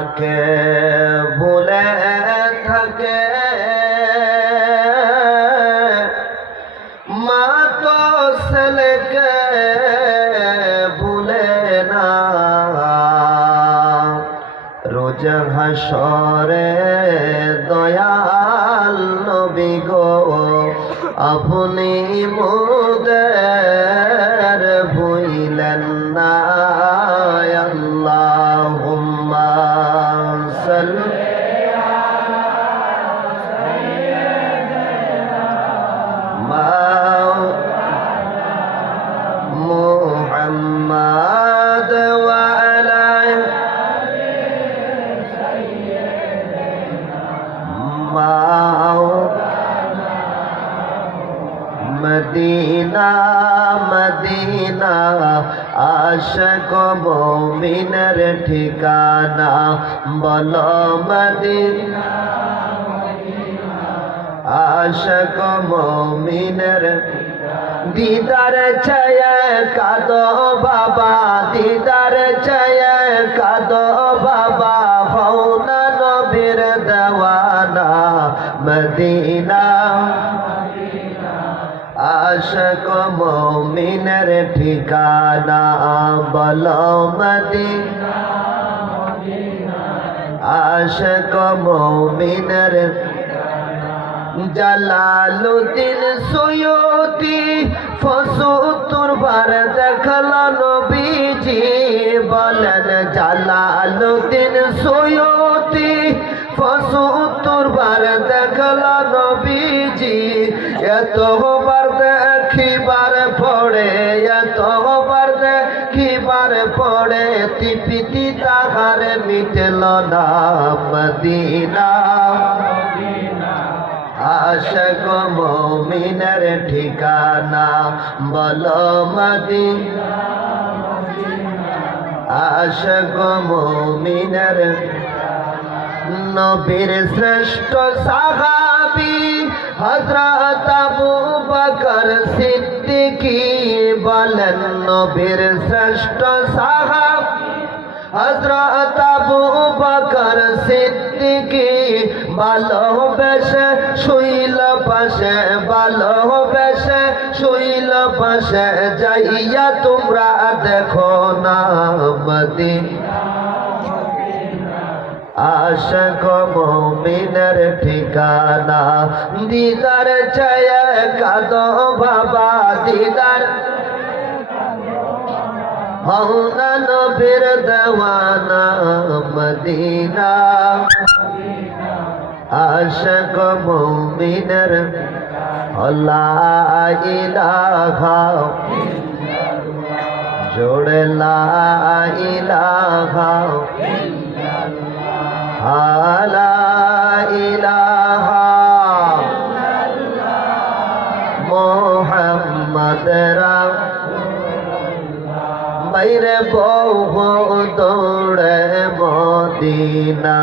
মাকে ভুলে থাকে, মা তো ছেলেকে ভুলে না। রোজ হাসরে দয়াল নবী গো আপনি মোদের ভুইলেন না। আল্লাহুম্মা সাল্লি মুহাম্মাদ ওয়া আলা মদিনা মদিনা আশিক মুমিনের ঠিকানা, বলো মদিনা আশিক মুমিনের দিদার চায়ে কাঁদো বাবা, দিদার চায়ে কাঁদো বাবা, হও না নবীর দেওয়ানা। মদিনা আশিক মুমিনের ঠিকানা, বলো মদিনা আশিক মুমিনের। জালালুদ্দিন সুয়ুতি ৭৫ বার দেখল নবীজি, বলেন জালালুদ্দিন সুয়ুতি ৭৫ বার দেখল নবীজি। এতবার দেখিবার পড়ে, এতবার দেখিবার পড়ে তৃপ্তি তাহার মিটল না। মদিনা আশিক মুমিনের ঠিকানা, বলো মদিনা আশিক মুমিনের। নবীর শ্রেষ্ঠ সাহাবী হযরত আবু বকর সিদ্দিকী, বলেন নবীর শ্রেষ্ঠ সাহাবী হযরত আবু বকর সিদ্দিকী। ভালোবেসে শুইল পাশে, ভালোবেসে শুইল পাশে, যাইয়া তোমরা দেখো না মদিনা আশিক মুমিনের ঠিকানা। দিদার চায়ে কাঁদো বাবা, দিদার হও না নবীর দেওয়ানা। মদিনা আশিক মুমিনের। লা ইলাহা জোড়ে লা ইলাহা লা ইলাহা মুহাম্মদ বাইরে বহু দৌড়ে মদিনা,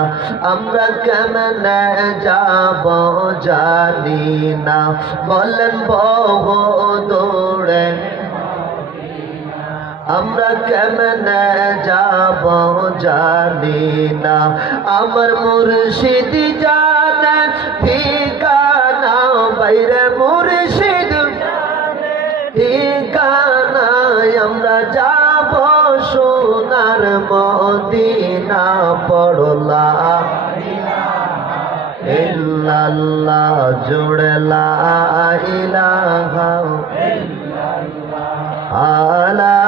আমরা কেমনে যাব জানি না। বলেন বহু দৌড়ে আমরা কেমনে যাব জানি না। আমার মুর্শিদ জানে ঠিকানা, বাইরে মুর্শিদ ঠিকানা। আমরা যাব সোনার মদিনা, পড়লা ইল্লাল্লাহ জোড়ে লা ইলাহা লা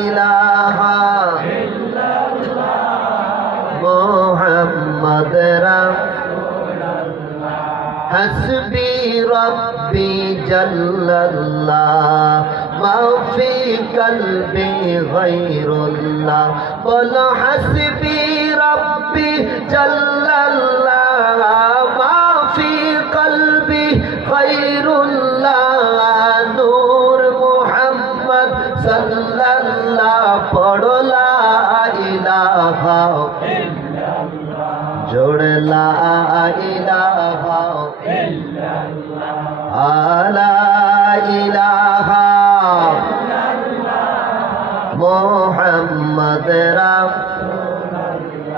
ইলাহা মুহাম্মদ রাসূলুল্লাহ। হাসবি রব্বি জাল্লাল্লাহ মা ফি কলবি গায়রুল্লাহ, বলো হাসবি রব্বি জাল্লাল্লাহ মা ফি কলবি গায়রুল্লাহ। নূর মুহাম্মদ সাল্লাল্লাহ, পড়ো লা ইলাহা ইল্লাল্লাহ জোড়ে লা ইলাহা ইল্লাল্লাহ লা ইলাহা মুহাম্মদ রাসূলুল্লাহ।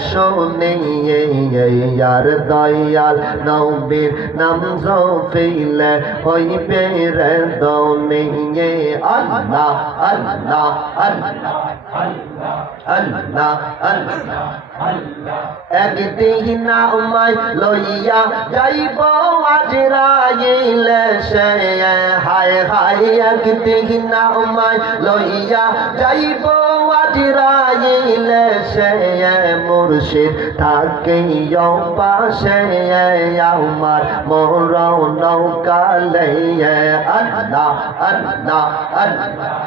শুনিয়ে আর দয়াল নবীর নাম জপিলে হইবে রে দনিয়ে আল্লাহ আল্লাহ আল্লাহ আল্লাহ আল্লাহ একদিন আমায় লইয়া যাইব আজরাইলে সে হায় হায় একদিন আমায় লইয়া যাইব আজরাইলে সে মুর্শিদ থাকে পাশে আমার মোর নৌকা লইয়া আল্লাহ আল্লাহ আল্লাহ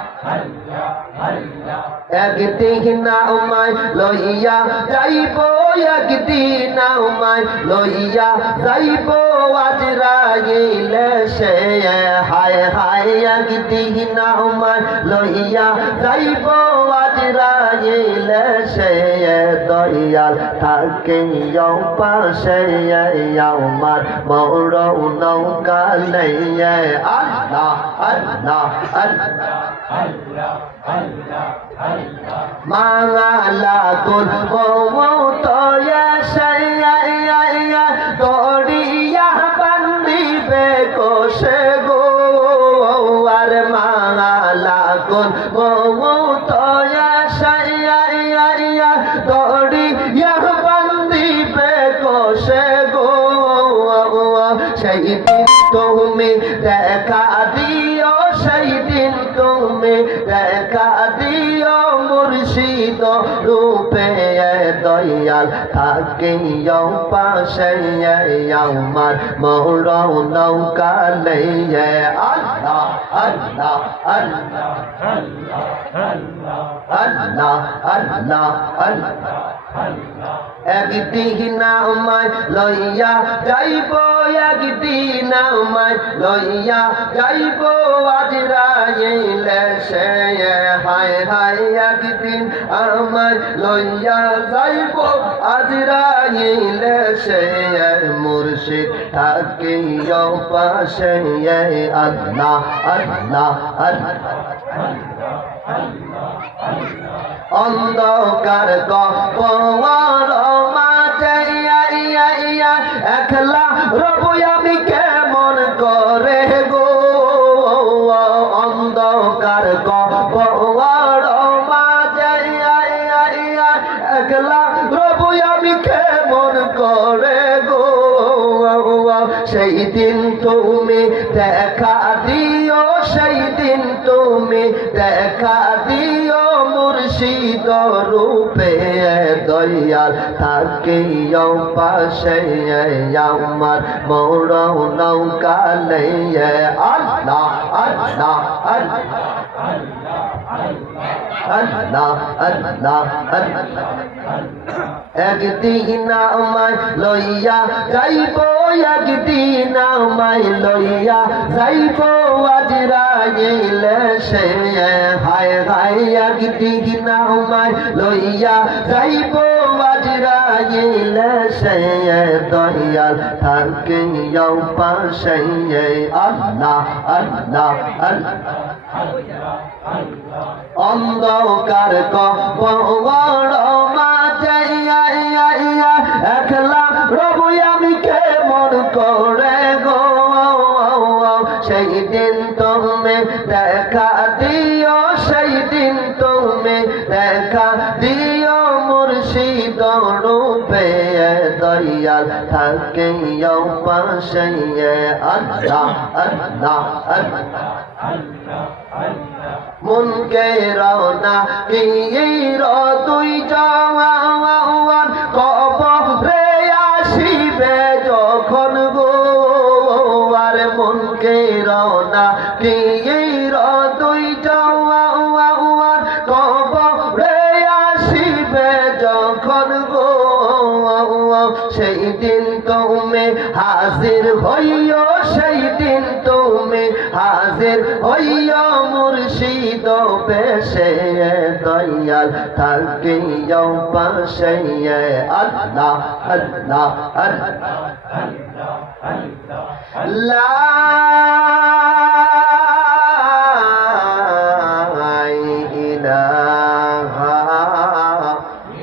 একদিন আমায় লইয়া যাইব একদিন আমায় লইয়া যাইব আজরাইলে সে হায় হায় একদিন আমায় লইয়া যাইব আজরাইলে সে দয়াল থাকে পাশে আমার মোর নৌকা লইয়া আল্লাহ আল্লাহ আল্লাহ মালা কুল মৌতয়া সাইয়া দড়িয়া বান্দিবে কোষে গো আর মালা কুল মৌতয়া সাইয়া দড়িয়া বান্দিবে কোষে গো সেই দিন তুমি দেখা দিও সেই দিন তুমি দেখা দিও মুর্শিদ রূপে দয়াল থাকে পাশে আমার মোর নৌকা লইয়া আল্লাহ আল্লাহ আল্লাহ আল্লাহ আল্লাহ আল্লাহ একদিন আমায় লইয়া যাইব একদিন আমায় লইয়া যাইব আজরাইলে সে হায় হায় একদিন আমায় লইয়া যাইব আজরাইলে সে মুর্শিদ থাকে পাশে আল্লাহ আল্লাহ আল্লাহ অন্ধকার কবর মাঝে একলা রব আমি কেমন করে গো অন্ধকার কবর মাঝে একলা রব আমি কেমন করে গো সেই দিন তুমি দেখা দিও সেই দিন তুমি দেখা দিও মুর্শিদ রূপে দয়াল থাকে পাশে আমার মোর নৌকা লইয়া আল্লাহ আল্লাহ আল্লাহ আল্লাহ আল্লাহ আল্লাহ একদিন আমায় লইয়া যাইব একদিন আমায় লইয়া যাইব আজরাইলে সে হায় হায় একদিন আমায় লইয়া যাইব আজরাইলে সে দয়াল থাকে পাশে আল্লাহ আল্লাহ আল্লাহ অন্ধকার কবর মাঝে একলা রব আমি কেমন করে গো সেই দিন তুমি দেখা দিও সেই দিন তুমি দেখা দিও মুর্শিদ রূপে দয়াল থাকে পাশে আল্লাহ আল্লাহ আল্লাহ মুনকে রওনা কির দুই জওয়ান কবরে আসিবে যখন গো আর মুনকে রওনা কির দুই জওয়ান কবরে আসিবে যখন গো সেই দিন তুমি হাজির হইও সেই দিন তুমি হাজির হইও মুর্শিদ পেশে দয়াল থাকে পাশে আল্লাহ আল্লাহ আল্লাহ লা ইলাহা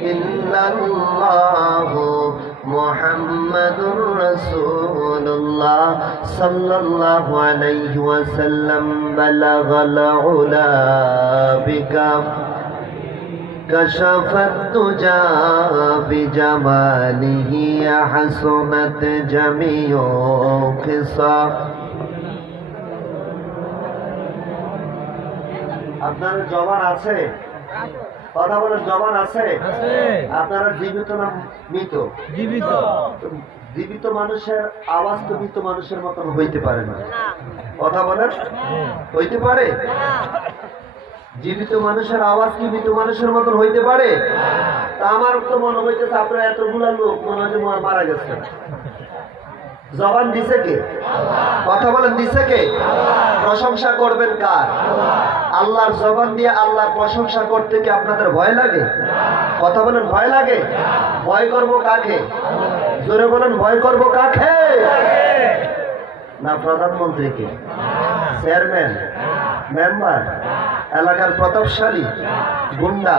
ইল্লাল্লাহ صلى الله عليه وسلم بلغ العلا بكم كشف الدجى بجماله حسنت جميع خصال আপনার জবান আছে কথা বলার জবান আছে আপনারা জীবিত না মৃত জীবিত জীবিত মানুষের আওয়াজ তো মৃত মানুষের মতন হইতে পারে না কথা বলেন হইতে পারে জীবিত মানুষের আওয়াজ কি মৃত মানুষের মতন হইতে পারে তা আমার তো মনে হইতেছে আপনারা এতগুলা লোক মনে হয় যে মারা গেছে জবান দিছে কে কথা বলেন দিছে কে প্রশংসা করবেন কার আল্লাহর জবান দিয়ে আল্লাহর প্রশংসা করতে কি আপনাদের ভয় লাগে কথা বলেন ভয় লাগে ভয় করব কাকে জোরে বলেন ভয় করব কাকে না প্রধানমন্ত্রীকে চেয়ারম্যান মেম্বার এলাকার প্রতাপশালী গুন্ডা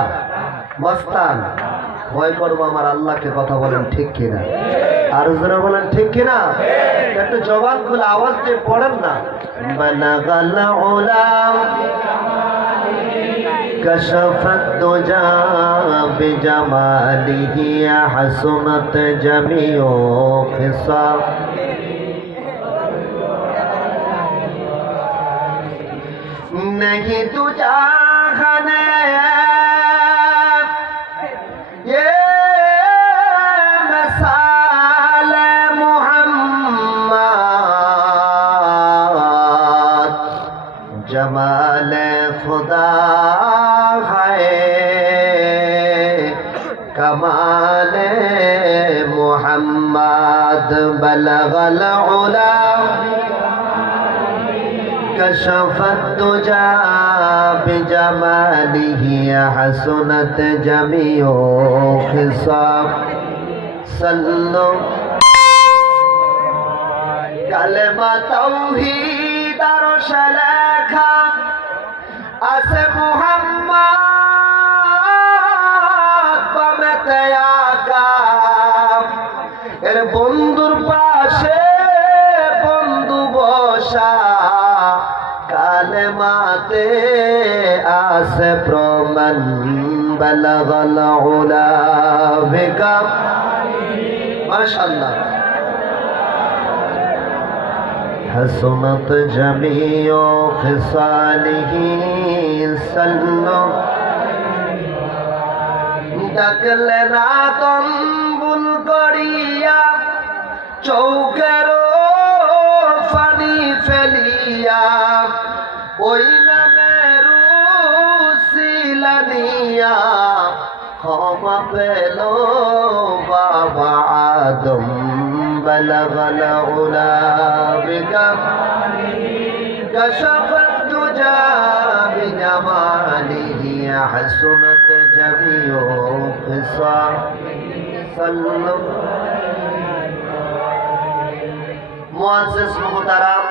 মস্তান ভয় করবো আমার আল্লাহকে কথা বলেন ঠিক কিনা আর জোরে বলেন ঠিক কিনা একটু জবান খুলে আওয়াজ দিয়ে পড়েন না বালাগাল উলাম كشف الدجى بجماله حسنت جميع خصال नहीं तुझा खाने ये मिसाल मुहम्मद जमाल खुदा है कमाल मुहम्मद बलगल उला كشف الدجى بجماله حسنت جميع خصال صلوا كلمة توحيد رشلخا আছে মুহাম্মদ বামেতে আকা এর বন্ধুর পাশে বন্ধু বসা কালেমাতে আছে প্রমাণ বালাগাল উলা বিকাম মাশাআল্লাহ حسنت جميع خصاله صلوا ডাকলে না তম্বুল করিয়া চৌকের পানি ফেলিয়া ওই নামের উসিলানিয়া ক্ষমা পেল বাবা আদম بلغ العلا بكماله كشف الدجى بجماله حسنت جميع خصال صلوا মুআজ্জিজ মুহতারাম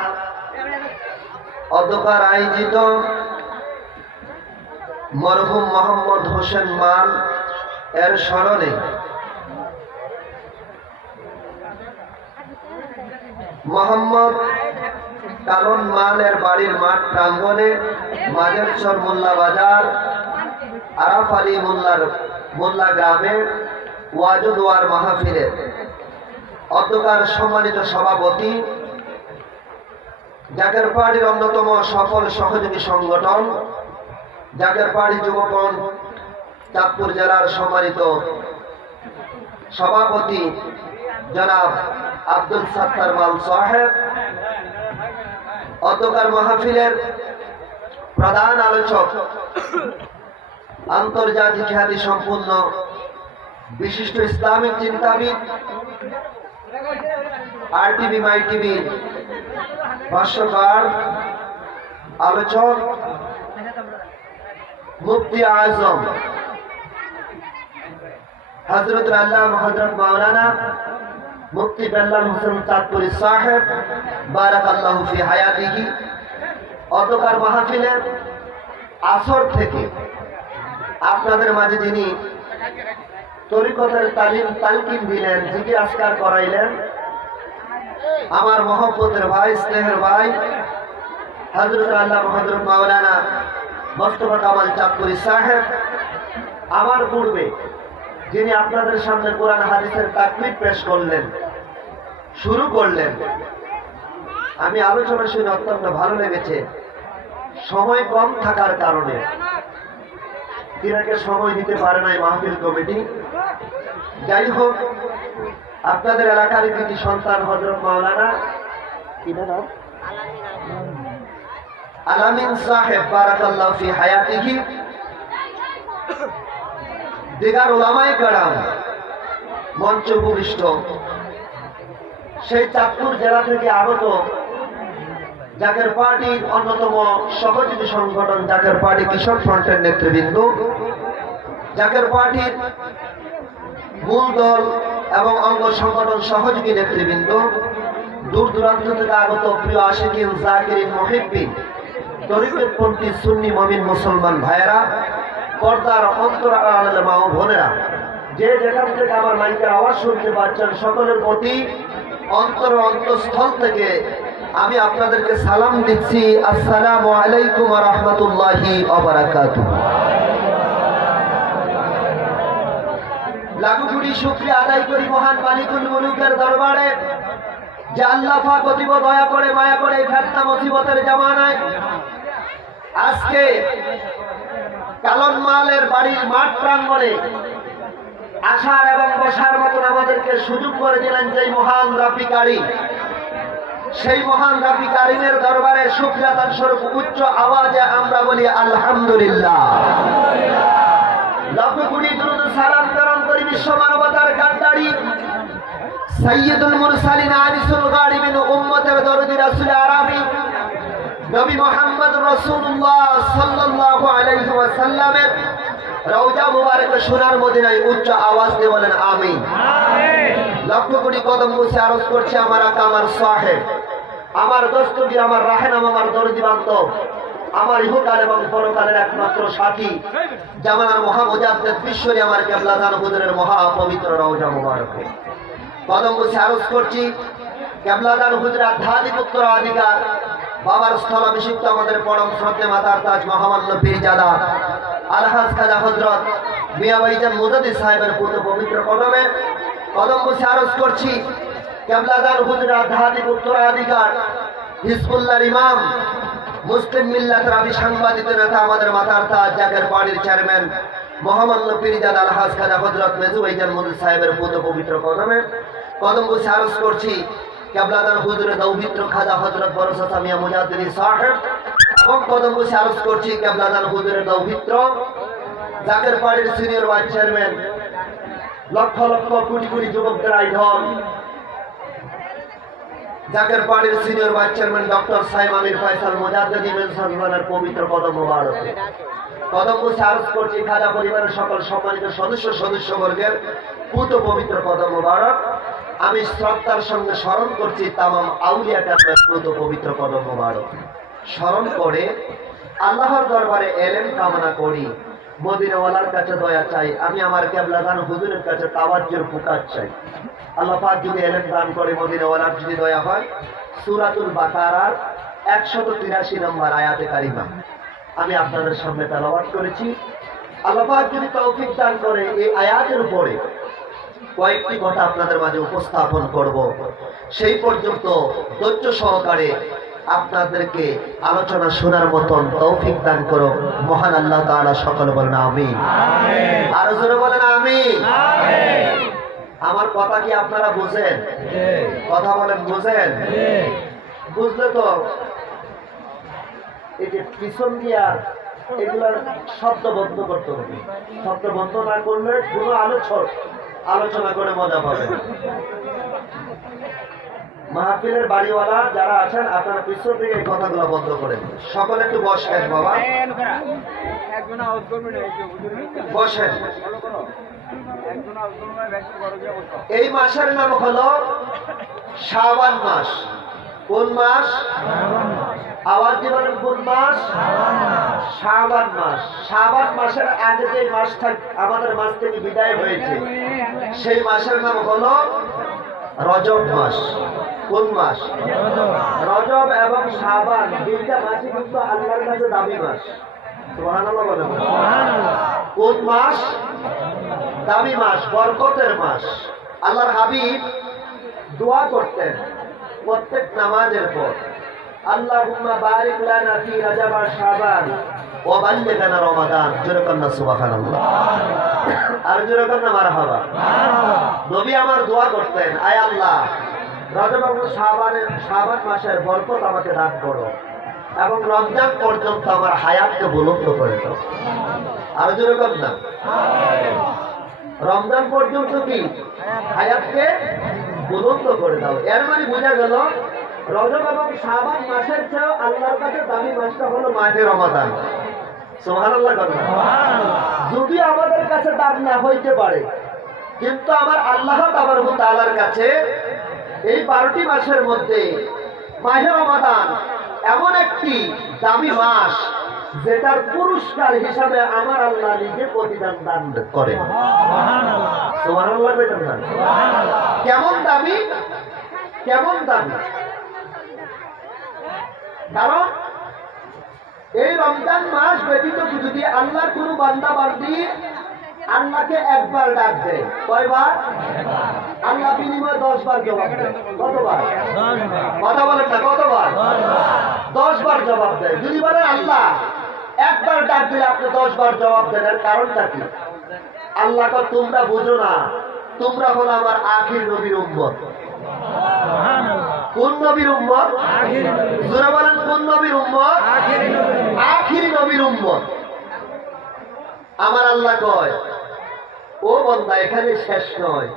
অধ্যক্ষার আয়োজিত মরহুম মোহাম্মদ হোসেন মান এর স্মরণে মোহাম্মদ কারণ মানের বাড়ির মাঠ প্রাঙ্গণে মাঝেরচর মোল্লা বাজার আরাফ আলী মোল্লা গ্রামে ওয়াজুদ ওয়ার মাহফিলের অধ্যক্ষার সম্মানিত সভাপতি জাকের পাহাড়ির অন্যতম সফল সহযোগী সংগঠন জাকের পাহাড়ি যুবকগণ চাঁদপুর জেলার সম্মানিত সভাপতি জনাব আব্দুল সত্তার মাল সাহেব অধ্যক্ষার মাহফিলের প্রধান আলোচক আন্তর্জাতিক খ্যাতি সম্পন্ন বিশিষ্ট ইসলামিক চিন্তাবিদ আরটিভি মাই টিভি ভাষ্যকার আলোচক মুফতি আজম হযরত আল্লামা হযরত মাওলানা মুফতি বেল্লাল হোসেন চাঁদপুরি সাহেব বারাকাল্লাহু ফি হায়াতিহি অধ্যক্ষার মাহফিলের আসর থেকে আপনাদের মাঝে যিনি তরিকতের তালিম তালকিন দিলেন জিকির আজকার করাইলেন আমার মহব্বতের ভাই, স্নেহের ভাই হযরত আল্লাহ হযরত মাওলানা মোস্তফা কামাল চাঁদপুরি সাহেব আমার পূর্বে যিনি আপনাদের সামনে কোরআন হাদিসের তাকলিদ পেশ করলেন, শুরু করলেন, আমি আলোচনা শুনে অত্যন্ত ভালো লেগেছে। সময় কম থাকার কারণে তিনাকে সময় দিতে পারে নাই মাহফিল কমিটি। যাই হোক, আপনাদের এলাকার কৃতি সন্তান হযরত মাওলানা আলামিন সাহেব বারাকাল্লাহু ফি হায়াতিহি, দিগার উলামায়ে কেরাম মঞ্চ উপবিষ্ট, সেই চাঁদপুর জেলা থেকে আগত জাকের পার্টির অন্যতম সহযোগী সংগঠন জাকের পার্টি কিশোর ফ্রন্টের নেতৃবৃন্দ, জাকের পার্টির মূল দল এবং অঙ্গ সংগঠন সহযোগী নেতৃবৃন্দ, দূর দূরান্ত থেকে আগত প্রিয় আশিকিন, জাকিরিন, মুহিব্বিন, তরিকতপন্থী সুন্নি মুমিন মুসলমান ভাইয়েরা, পর্দার অন্তর আড়ালের মা ও বোনেরা, যে যেখান থেকে আমার মাইকের আওয়াজ শুনতে পাচ্ছেন, সকলের প্রতি অন্তঃস্থল থেকে আমি আপনাদেরকে সালাম দিচ্ছি। আসসালামু আলাইকুম ওয়া রাহমাতুল্লাহি ওয়া বারাকাতুহু। লাখো কোটি শুকরিয়া আদায় করি মহান মালিকুল মুলুকের দরবারে, যে আল্লাহ পাক অতীব দয়া করে মায়া করে এই ফেতনা মুসিবতের জামানায় আজকে কালন মালের বাড়ির মাঠ প্রাঙ্গণে আসার এবং বসার মতন আমাদেরকে সুযোগ করে দিলেন যেই মহান রাব্বি কারীম, সেই মহান রাব্বি কারীমের দরবারে শুকরিয়া দান স্বরূপ উচ্চ আওয়াজে আমরা বলি আলহামদুলিল্লাহ। লাখো কোটি দুরূদ সালাম প্রেরণ করি বিশ্ব মানবতার কান্ডারি সাইয়্যিদুল মুরসালিন আনিসুল গারিবিন উম্মতের দরদি রাসূল আরাবী নবী মুহাম্মদ রাসূলুল্লাহ সাল্লাল্লাহু আলাইহি ওয়াসাল্লামের রওজা মুবারকে সোনার মদিনায় উচ্চ আওয়াজ দিয়ে বলেন আমিন। লক্ষ কোটি কদম মুছে আরজ করছি আমার আকা, আমার সাহেব, আমার দস্তগীর, আমার রাহেনাম, আমার দরদি বান্ধব, আমার ইহকাল এবং পরকালের একমাত্র সাথী, জামানার মহামুজাদ্দিদ বিশ্বরী আমার কেবলাদান হুজুরের মহা পবিত্র রওজা মুবারকে কদম মুছে আরজ করছি কেবলাদান হুজুরের আধ্যাত্মিক উত্তরাধিকার, বাবার স্থলাভিষিক্ত আমাদের পরম শ্রদ্ধে মাতার তাজ মহামান্য পীরজাদা আলহাজ খাজা হযরত মিয়া ভাইজান মুজাদ্দিদ সাহেবের পুত্র পবিত্র কদমে কদম মুছে আরজ করছি কেবলাদান হুজুরের আধ্যাত্মিক উত্তরাধিকার, হিজবুল্লাহর ইমাম, মুসলিম মিল্লাতের আদি সাংবাদিক নেতা আমাদের মাতার তাজ জাকের পার্টির চেয়ারম্যান মহামান্য পীরজাদা আলহাজ খাজা হযরত মেজু ভাইজান মুজাদ্দিদ সাহেবের পুত্র পবিত্র কদমে কদম মুছে আরজ করছি কেবলাদান হুজুরের দৌহিত্র খাজা হযরত বরসা মিয়া মুজাদ্দিদ সাহেব এবং কদম মুছে আরজ করছি কেবলাদান হুজুরের দৌহিত্র জাকের পার্টির senior vice chairman, lakh lakh crore crore যুবকদের আইডল, জাকের পার্টির senior vice chairman doctor Saim Amir Faisal Mujaddid মেজুসানের পবিত্র কদম মোবারকে কদম মুছে আরজ করছি খাজা পরিবারের সকল সম্মানিত সদস্যবর্গের পুত্র পবিত্র কদম মোবারক। আমি শ্রদ্ধার সঙ্গে স্মরণ করছি তামাম আউলিয়া কেরামের পুত্র পবিত্র কদম মোবারক স্মরণ করে আল্লাহর দরবারে এলেম কামনা করি, মদিনাওয়ালার কাছে দয়া চাই। আমি আমার কেবলাদান হুজুরের কাছে তাওয়াজ্জুর পুকার চাই। আল্লাহ পাক যদি এলেম দান করে, মদিনাওয়ালার যদি দয়া হয়, সূরাতুল বাকারার 183 নম্বর আয়াতে কারিমা আমি আপনাদের সামনে তেলাওয়াত করেছি। আল্লাহ পাক যদি তৌফিক দান করে এই আয়াতের উপরে কয়েকটি কথা আপনাদের মাঝে উপস্থাপন করব, সেই পর্যন্ত ধৈর্য সহকারে আপনাদেরকে আলোচনা শোনার মতন তৌফিক দান করো মহান আল্লাহ তাআলা। সকলে বলেন আমিন। আরো জোরে বলেন আমিন। আমার কথা কি আপনারা বুঝেন? কথা বলেন বুঝেন? বুঝলে তো এই যে পিছন দিয়া এগুলার শব্দ বন্ধ করতে হবে। শব্দ বন্ধ না করলে কোনো আলোচনা করে মজা পাবে। মাহফিলের বাড়িওয়ালা যারা আছেন আপনারা পিছন থেকে এই কথাগুলো বন্ধ করেন। সকলে একটু বসেন বাবা, বসেন। এই মাসের নাম হলো শাবান মাস। কোন মাস? আওয়াজ দিবেন। কোন মাস? শাবান মাস। শাবান মাসের আগে যে মাস আমাদের মাস থেকে বিদায় হয়েছে সেই মাসের নাম হলো রজব মাস। কোন মাস? রজব এবং শাবান, দুইটা মাসই কিন্তু আল্লাহর কাছে দামি মাস। সুবহানাল্লাহ বলেন। কোন মাস? দামি মাস, বরকতের মাস। আল্লাহর হাবিব দোয়া করতেন প্রত্যেক নামাজের পর, আল্লাহুম্মা বারিক লানা ফি রজব ওয়া শাবান ওয়া বাল্লিগনা রমাদান। জোরে কান্না সুবহানাল্লাহ। আর জোরে কান্না মারহাবা। নবী আমার দোয়া করতেন, আয় আল্লাহ, রজব এবং শাবান মাসের বরকত আমাকে দান করো এবং রমজান পর্যন্ত আমার হায়াতকে বুলন্দ করে দাও। আর জোরে কান্না। রমজান পর্যন্ত কি হায়াতকে বুলন্দ করে দাও। এর মানে বোঝা গেল রজব এবং শাবান মাসের চেয়েও আল্লাহর কাছে দামি মাসটা হলো মাহে রমাদান। সুবহানাল্লাহ বলেন। যদি আমাদের কাছে দাম না হইতে পারে, কিন্তু আমার আল্লাহ তাবারক তাআলার কাছে এই 12টি মাসের মধ্যে মাহে রমাদান এমন একটি দামি মাস যেটার পুরস্কার হিসাবে আমার আল্লাহ নিজে প্রতিদান দান করেন। সুবহানাল্লাহ বলেন না? কেমন দামি, কেমন দামি! কারণ এই রমজান মাস ব্যতীত যদি আল্লাহর কোন বান্দা বান্দি আল্লাহকে একবার ডাক দেয়, কয়বার? আল্লাহ বিনিময়ে 10 বার জবাব দেয়। কতবার? কথা বলেন না, কতবার? 10 বার জবাব দেয়। যদি বলেন আল্লাহ একবার ডাক দিলে আপনি 10 বার জবাব দেন, এর কারণটা কি? আল্লাহ কয় তোমরা বুঝো না, তোমরা হলো আমার আখির নবীর উম্মত। কোন নবীর উম্মত? জোরে বলেন, কোন নবীর উম্মত? আখির নবীর উম্মত। আমার আল্লাহ কয়, ও বান্দা, এখানে শেষ নয়।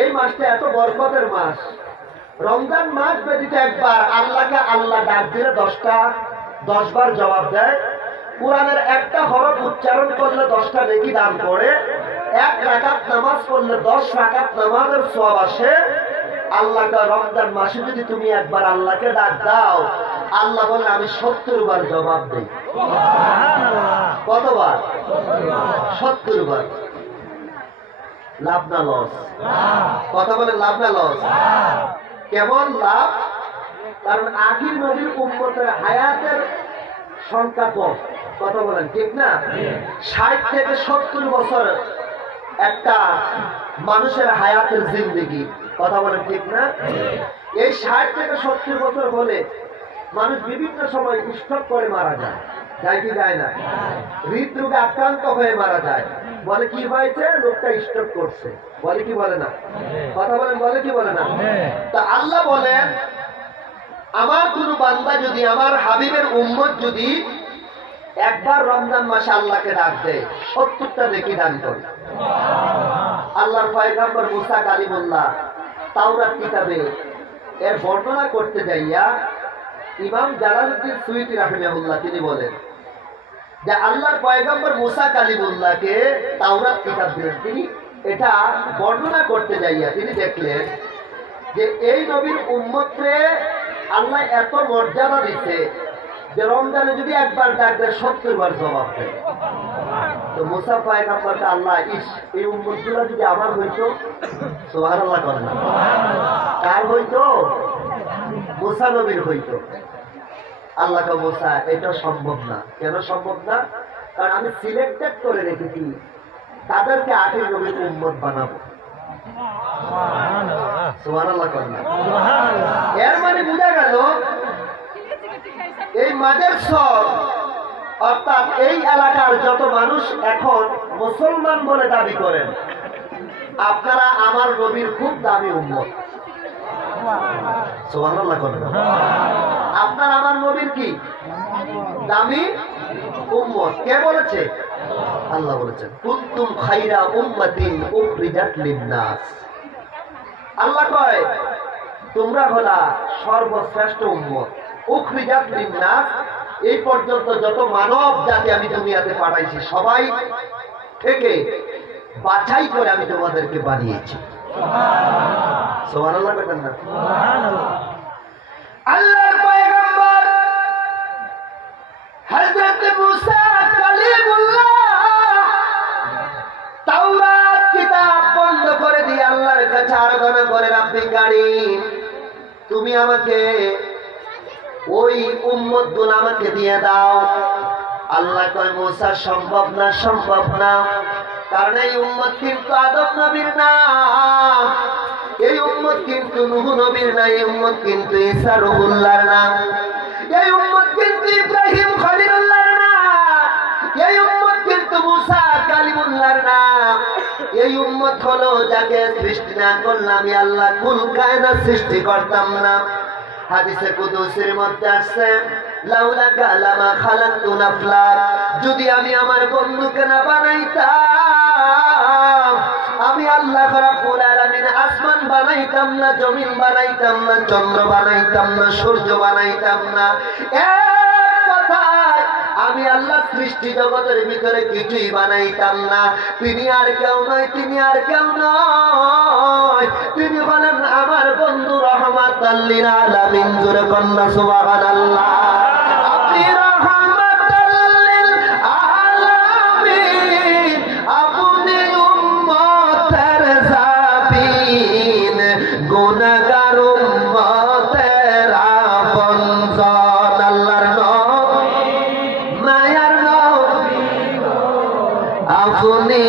এই মাসটা এত বরকতের মাস। রমজান মাস ব্যতীত একবার আল্লাহকে আল্লাহ ডাক দিলে 10 বার জবাব দেয়। কোরআনের একটা হরফ উচ্চারণ করলে 10টা নেকি দান করে। 1 রাকাত নামাজ পড়লে 10 রাকাত নামাজের সওয়াব আসে। আল্লাহকে রমজান মাসে যদি তুমি একবার আল্লাহকে ডাক দাও, আল্লাহ বলে আমি 70 বার জবাব দেই। কতবার? 70 বার। লাভ না লস? কথা বলে লাভ না লস? কেমন লাভ? কারণ আখির নবীর উম্মতের হায়াতের সংখ্যা কম। কথা বলেন ঠিক না? 60 থেকে 70 বছর একটা মানুষের হায়াতের জিন্দেগি। কথা বলেন ঠিক না? এই 60 থেকে 70 বছর হলে মানুষ বিভিন্ন সময় স্ট্রোক করে মারা যায়। যায় কি যায় না? হৃদরোগে আক্রান্ত হয়ে মারা যায়। বলে কি হয়েছে? লোকটা স্ট্রোক করছে। বলে কি বলে না? কথা বলেন, বলে কি বলে না? তা আল্লাহ বলেন, আমার কোন বান্দা যদি, আমার হাবিবের উম্মত যদি একবার রমজান মাসে আল্লাহকে ডাক দেয়, 70টা নেকি দান করে। আল্লাহর পয়গম্বর মুসা কালিমুল্লাহ তাওরাত কিতাবে এর বর্ণনা করতে যাইয়া ইমাম জালালউদ্দিন সুয়ুতী রাহিমাহুল্লাহ তিনি বলেন যে আল্লাহর পয়গম্বর মুসা কালিমুল্লাহকে তাওরাত কিতাব দিলেন। তিনি এটা বর্ণনা করতে যাইয়া তিনি দেখলেন যে এই নবীর উম্মতকে আল্লাহ এত মর্যাদা দিতে যে রমজানে যদি একবার ডাক দেয় 70 বার জবাব দেয়। তো মুসা পয়গম্বরকে আল্লাহ, এই উম্মতগুলো যদি আমার হইতো, সুবহানাল্লাহ করেন না, কার হইতো? মুসা নবীর হইতো। আল্লাহ কে মুসা, এটা সম্ভব না। কেন সম্ভব না? কারণ আমি সিলেক্টেড করে রেখেছি তাদেরকে আখির নবীর উম্মত বানাবো। সুবহানাল্লাহ করেন না? এর মানে বোঝা গেল এই মাদ্রাসা অর্থাৎ এই এলাকার যত মানুষ এখন মুসলমান বলে দাবি করেন, আপনারা আমার নবীর খুব দামি উম্মত। সুবহানাল্লাহ করেন। আপনার আমার নবীর কি দামি উম্মত? কে বলেছে? আল্লাহ বলেছেন, কুনতুম খায়রা উম্মাতিন উখরিজাত লিন-নাস। আল্লাহ কয় তোমরা হলা সর্বশ্রেষ্ঠ উম্মত। উখরিজাত লিন-নাস, এই পর্যন্ত যত মানব জাতি আমি দুনিয়াতে পাঠাইছি সবাই থেকে বাছাই করে আমি তোমাদেরকে বানিয়েছি। সুবহানাল্লাহ বলেন না? সুবহানাল্লাহ। আল্লাহর পয়গম্বর হযরত মুসা কালিমুল্লাহ তাওরাত কিতাব বন্ধ করে দিয়ে আল্লাহর কাছে আরাধনা করে, রাব্বি তুমি আমাকে ওই উম্মতগুলো আমাকে দিয়ে দাও। আল্লাহ কয় মুসা সম্ভব না, সম্ভব না, কারণ এই উম্মত কিন্তু আদম নবীর না, এই উম্মত কিন্তু নূহ নবীর না, এই উম্মত কিন্তু ঈসা রূহুল্লাহর না, এই উম্মত কিন্তু ইব্রাহিম খলিলুল্লাহর না, এই উম্মত কিন্তু মুসা কালিমুল্লাহর না। এই উম্মত হলো যাকে সৃষ্টি না করলে আমি আল্লাহ কুল কায়নাত সৃষ্টি করতাম না। হাদিসে কুদসির মধ্যে আছে, লাউলাকা লামা খালাকতু নাফলাক, যদি আমি আমার বন্ধুকে না বানাইতাম আমি আল্লাহ রাব্বুল আলামিন আসমান বানাইতাম না, জমিন বানাইতাম না, চন্দ্র বানাইতাম না, সূর্য বানাইতাম না। এক কথায় আমি আল্লাহ সৃষ্টি জগতের ভিতরে কিছুই বানাইতাম না। তিনি আর কেউ নয়, তিনি আর কেউ নয়, তিনি হলেন আমার বন্ধু রহমাতাল লিল আলামিন। জোরে কন্যা সুবহানাল্লাহ। আপনি রহমাতাল লিল আলামিন, আপনি উম্মতের জাবিন, গুনাহগার উম্মতের আপনজন। আল্লাহর আপনি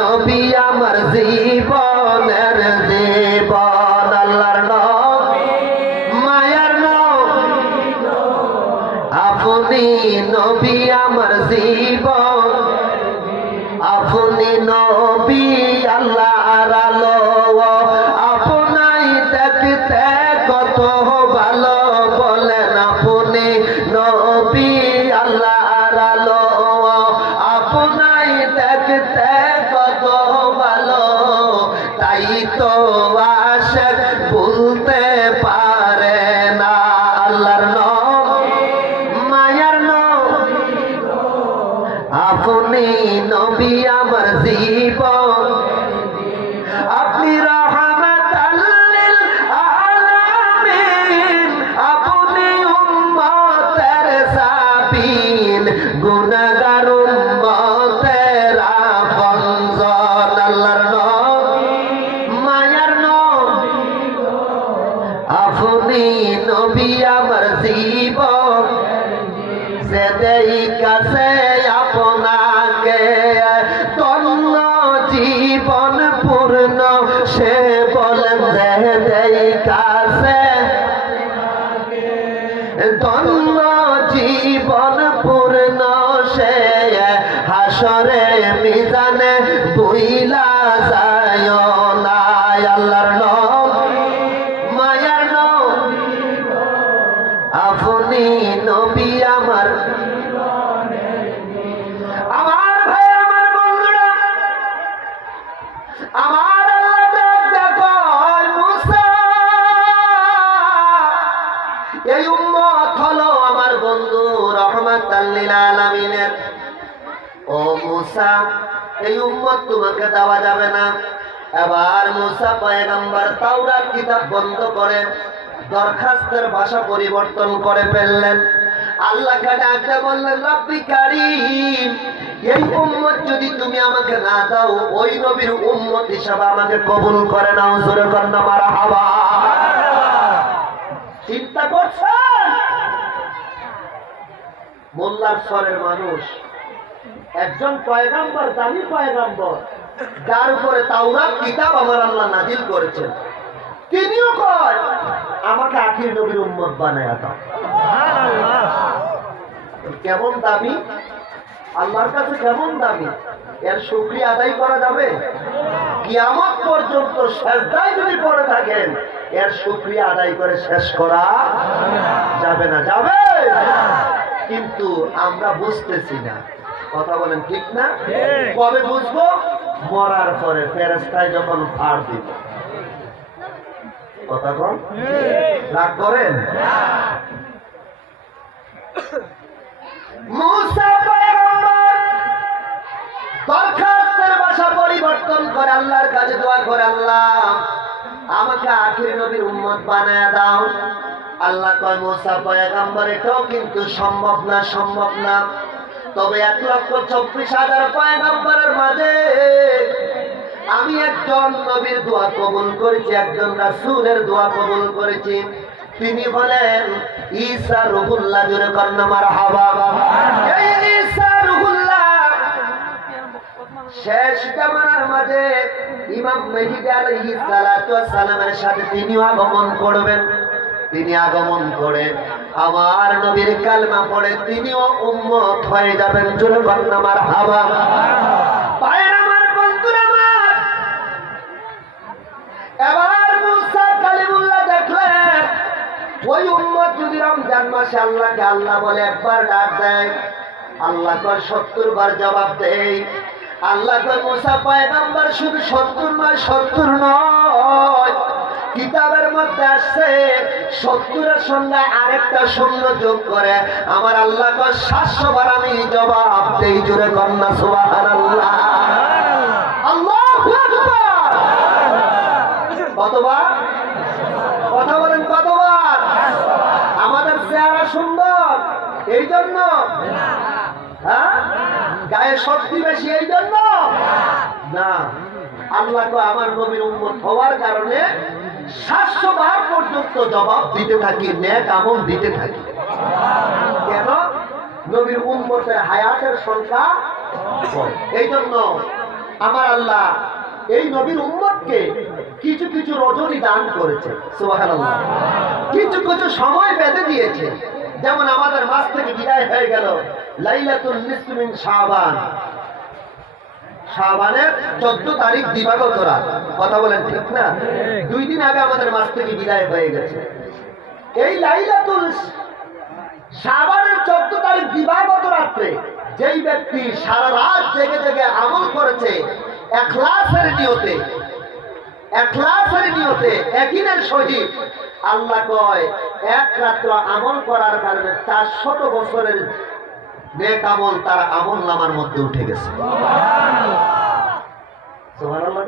নবী আমার জীবনের জীবন। আল্লাহর মায়ার আপনি নবী আমার জীবন, আপনি নবী আল্লাহর আলো, আপনাই দেখতে কত ভালো, বলেন আপনি নবী আল্লাহর আলো, আপনাই দেখতে কত ভালো, তাই তো আশিক ভুলতে পারে না। আল্লাহর মায়ার আপনি নবী আমার জীবন, আপনি রহমাতাল লিল আলামিন, আপনি উম্মতের জাবিন, গুনাহগার উম্মতের আপনজন। আল্লাহর মায়ার আপনি নবী আমার জীবন, সে দেই কাছে আপনাকে ধন্য জীবন পূর্ণ, সে বলেন যে দেই কাছে ধন্য জীবন পূর্ণ, সে হাসরে মিজানে বুইলা যায় না। আল্লাহর মায়ার আপনি নবী আমার। আমার ভাই, আমার বন্ধুরা, আমার আল্লাহ দেখো মুসা, এই উম্মত হলো আমার বন্ধু রহমাতাল লিল আলামিনের। ও মুসা, এই উম্মত তোমাকে দেওয়া যাবে না। এবার মুসা পয়গম্বর তাওরাত কিতাব বন্ধ করে দরখাস্তের ভাষা পরিবর্তন করে ফেললেন। আল্লাহকে ডাকতে বললেন, রব্বি কারীম, এই উম্মত যদি তুমি আমাকে না দাও, ওই নবীর উম্মত হিসাবে আমাকে কবুল করে নাও। জোরে কন্যা মারহাবা। চিন্তা করছেন? মোল্লার স্বরের মানুষ, একজন পয়গম্বর, দামি পয়গম্বর, যার উপরে তাওরাত কিতাব আমার আল্লাহ নাজিল করেছেন, তিনিও কয় আমাকে আখির নবীর উম্মত বানায়া দাও। কেমন দামি, আল্লাহর কাছে কেমন দামি, এর শুকরিয়া আদায় করা যাবে? কিয়ামত পর্যন্ত সেজদায় যদি পড়ে থাকেন, এর শুকরিয়া আদায় করে শেষ করা যাবে না। যাবে, কিন্তু আমরা বুঝতেছি না। কথা বলেন ঠিক না? কবে বুঝবো? মরার পরে ফেরেশতায় যখন ফাড় দিব। কথা কন, রাগ করেন? মুসা পয়গম্বর দরখাস্তের ভাষা পরিবর্তন করে আল্লাহর কাছে দোয়া করে, আল্লাহ আমাকে আখির নবীর উম্মত বানায়া দাও। আল্লাহ কয়, মুসা পয়গম্বর এটাও কিন্তু সম্ভব না, সম্ভব না। তবে 1,24,000 পয়গম্বরের মাঝে আমি একজন নবীর দোয়া কবুল করেছি, একজন রাসূলের দোয়া কবুল করেছি। তিনি বলেন ঈসা রুহুল্লাহ, জোরে কন্না মারহাবা। এই ঈসা রুহুল্লাহ শেষ জামানার মাঝে ইমাম মেহদী আলাইহিস সালাতু ওয়াস সালামের সাথে তিনিও আগমন করবেন। তিনি আগমন করে আমার নবীর কালমা পড়ে তিনিও উম্মত হয়ে যাবেন, জোরে কন্না মারহাবা। ভাইরা আমার, বন্ধুরা আমার, এবার মুসা কালিমুল্লাহ দেখলেন ওই উম্মত যদি রমজান মাসে আল্লাহকে আল্লাহ বলে একবার ডাক দেয়, আল্লাহ কয় 70 বার জবাব দেয়। আল্লাহ কয় মুসা পয়গম্বর শুধু 70 নয়, কিতাবের মধ্যে আসছে 70-এর সঙ্গে আরেকটা শূন্য যোগ করে আমার আল্লাহ কয় 700 বার আমি জবাব দেই, জোরে কন্না সুবহানাল্লাহ। আল্লাহু আকবার। কতবার? কথা বলেন, কতবার? আমাদের চেহারা সুন্দর এই জন্য? হ্যাঁ, গায়ে শক্তি বেশি এই জন্য না। আল্লাহ তো আমার নবীর উম্মত হওয়ার কারণে 700 বার পর্যন্ত জবাব দিতে থাকি, নেক আমল দিতে থাকি। কেন? নবীর উম্মতের হায়াতের সংখ্যা এই জন্য আমার আল্লাহ এই নবীর উম্মতকে কিছু কিছু রজনী দান করেছে, সুবহানাল্লাহ। কিছু কিছু সময় বেঁধে দিয়েছে। যেমন আমাদের মাস থেকে বিদায় হয়ে গেল লাইলাতুল নিসফি মিন শাবান, শাবানের 14 তারিখ দিবাগত রাত। কথা বলেন ঠিক না? 2 দিন আগে আমাদের মাস থেকে বিদায় হয়ে গেছে। এই লাইলাতুল শাবানের 14 তারিখ দিবাগত রাত্রে যেই ব্যক্তি সারা রাত জেগে জেগে আমল করেছে ইখলাসের নিয়তে, ইখলাসের নিয়তে, ইয়াকিনের সহিত, আল্লাহ কয় এক রাত্র আমল করার কারণে 400 বছরের নেক আমল তার আমল নামার মধ্যে উঠে গেছে। সুবহানাল্লাহ।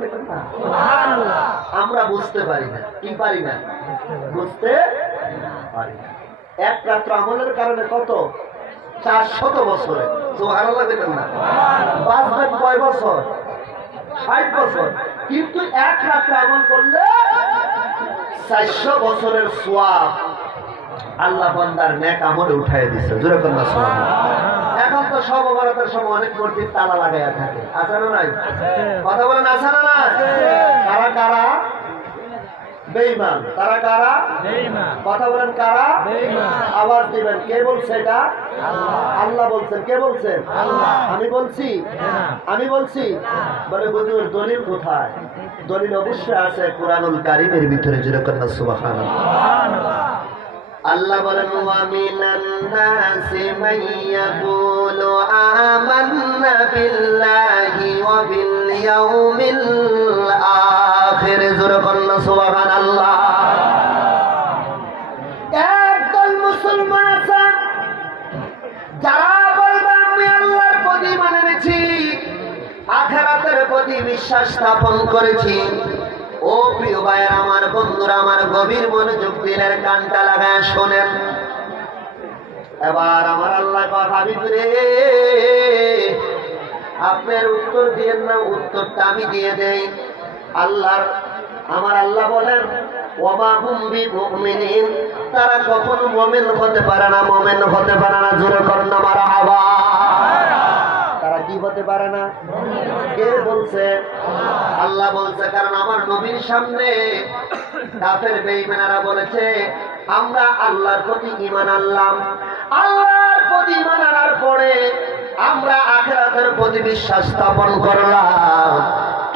সুবহানাল্লাহ। আমরা বুঝতে পারি না, কি পারি না? বুঝতে পারি না। এক রাত্র আমলের কারণে কত? 400 বছরে। সুবহানাল্লাহ বলেন না? বাঁচবেন কয় বছর? 60 বছর। কিন্তু এক রাত্রে আমল করলে 400 বছরের সওয়াব আল্লাহ বান্দার নেক আমলে উঠায় দিচ্ছে, জোরে কন্না সুবহানাল্লাহ। এখন তো সব বরাতের সময় অনেক মসজিদ তালা লাগাইয়া থাকে, আছে না নাই? কথা বলেন, আছে না নাই? কারা কারা বেঈমান? তারা কারা বেঈমান? কথা বলেন, কারা বেঈমান? আওয়াজ দিবেন। কে বলছে এটা? আল্লাহ বলছেন। কে বলছেন? আল্লাহ। আমি বলছি? আমি বলছি? বলে হুজুর দলিল কোথায়? দলিল অবশ্যই আছে কুরআনুল কারীমের ভিতরে, জোরে কন্না সুবহানাল্লাহ। আল্লাহ বলেন ওয়া মিনান নাসি মান ইয়াকুলু আমান্না বিল্লাহি ওয়া বিল ইয়াউমিল আখির, জোরে কন্না সুবহানাল্লাহ। একদল মুসলমান আছে যারা বলবে আমি আল্লাহর প্রতি ঈমান এনেছি, আখিরাতের প্রতি বিশ্বাস স্থাপন করেছি। ও প্রিয় ভাইয়ের, আমার বন্ধুরা, আমার গভীর মনোযোগ দিলের কানটা লাগায় শোনেন। এবার আমার আল্লাহ হাবিব রে, আপনার উত্তর দিয়েন না, উত্তরটা আমি দিয়ে দেই। আল্লাহর আমার আল্লাহ বলেন ওমা হুম বিমুমিনিন, তারা কখনো মুমিন হতে পারে না, মুমিন হতে পারে না, জোরে করেন না মারহাবা। তারা কি হতে পারে না? কে বলছে? আল্লাহ বলছে। কারণ আমার নবীর সামনে কাফের বেঈমানেরা বলেছে আমরা আল্লাহর প্রতি ঈমান আনলাম, আল্লাহর প্রতি ঈমান আনার পরে আমরা আখিরাতের প্রতি বিশ্বাস স্থাপন করলাম,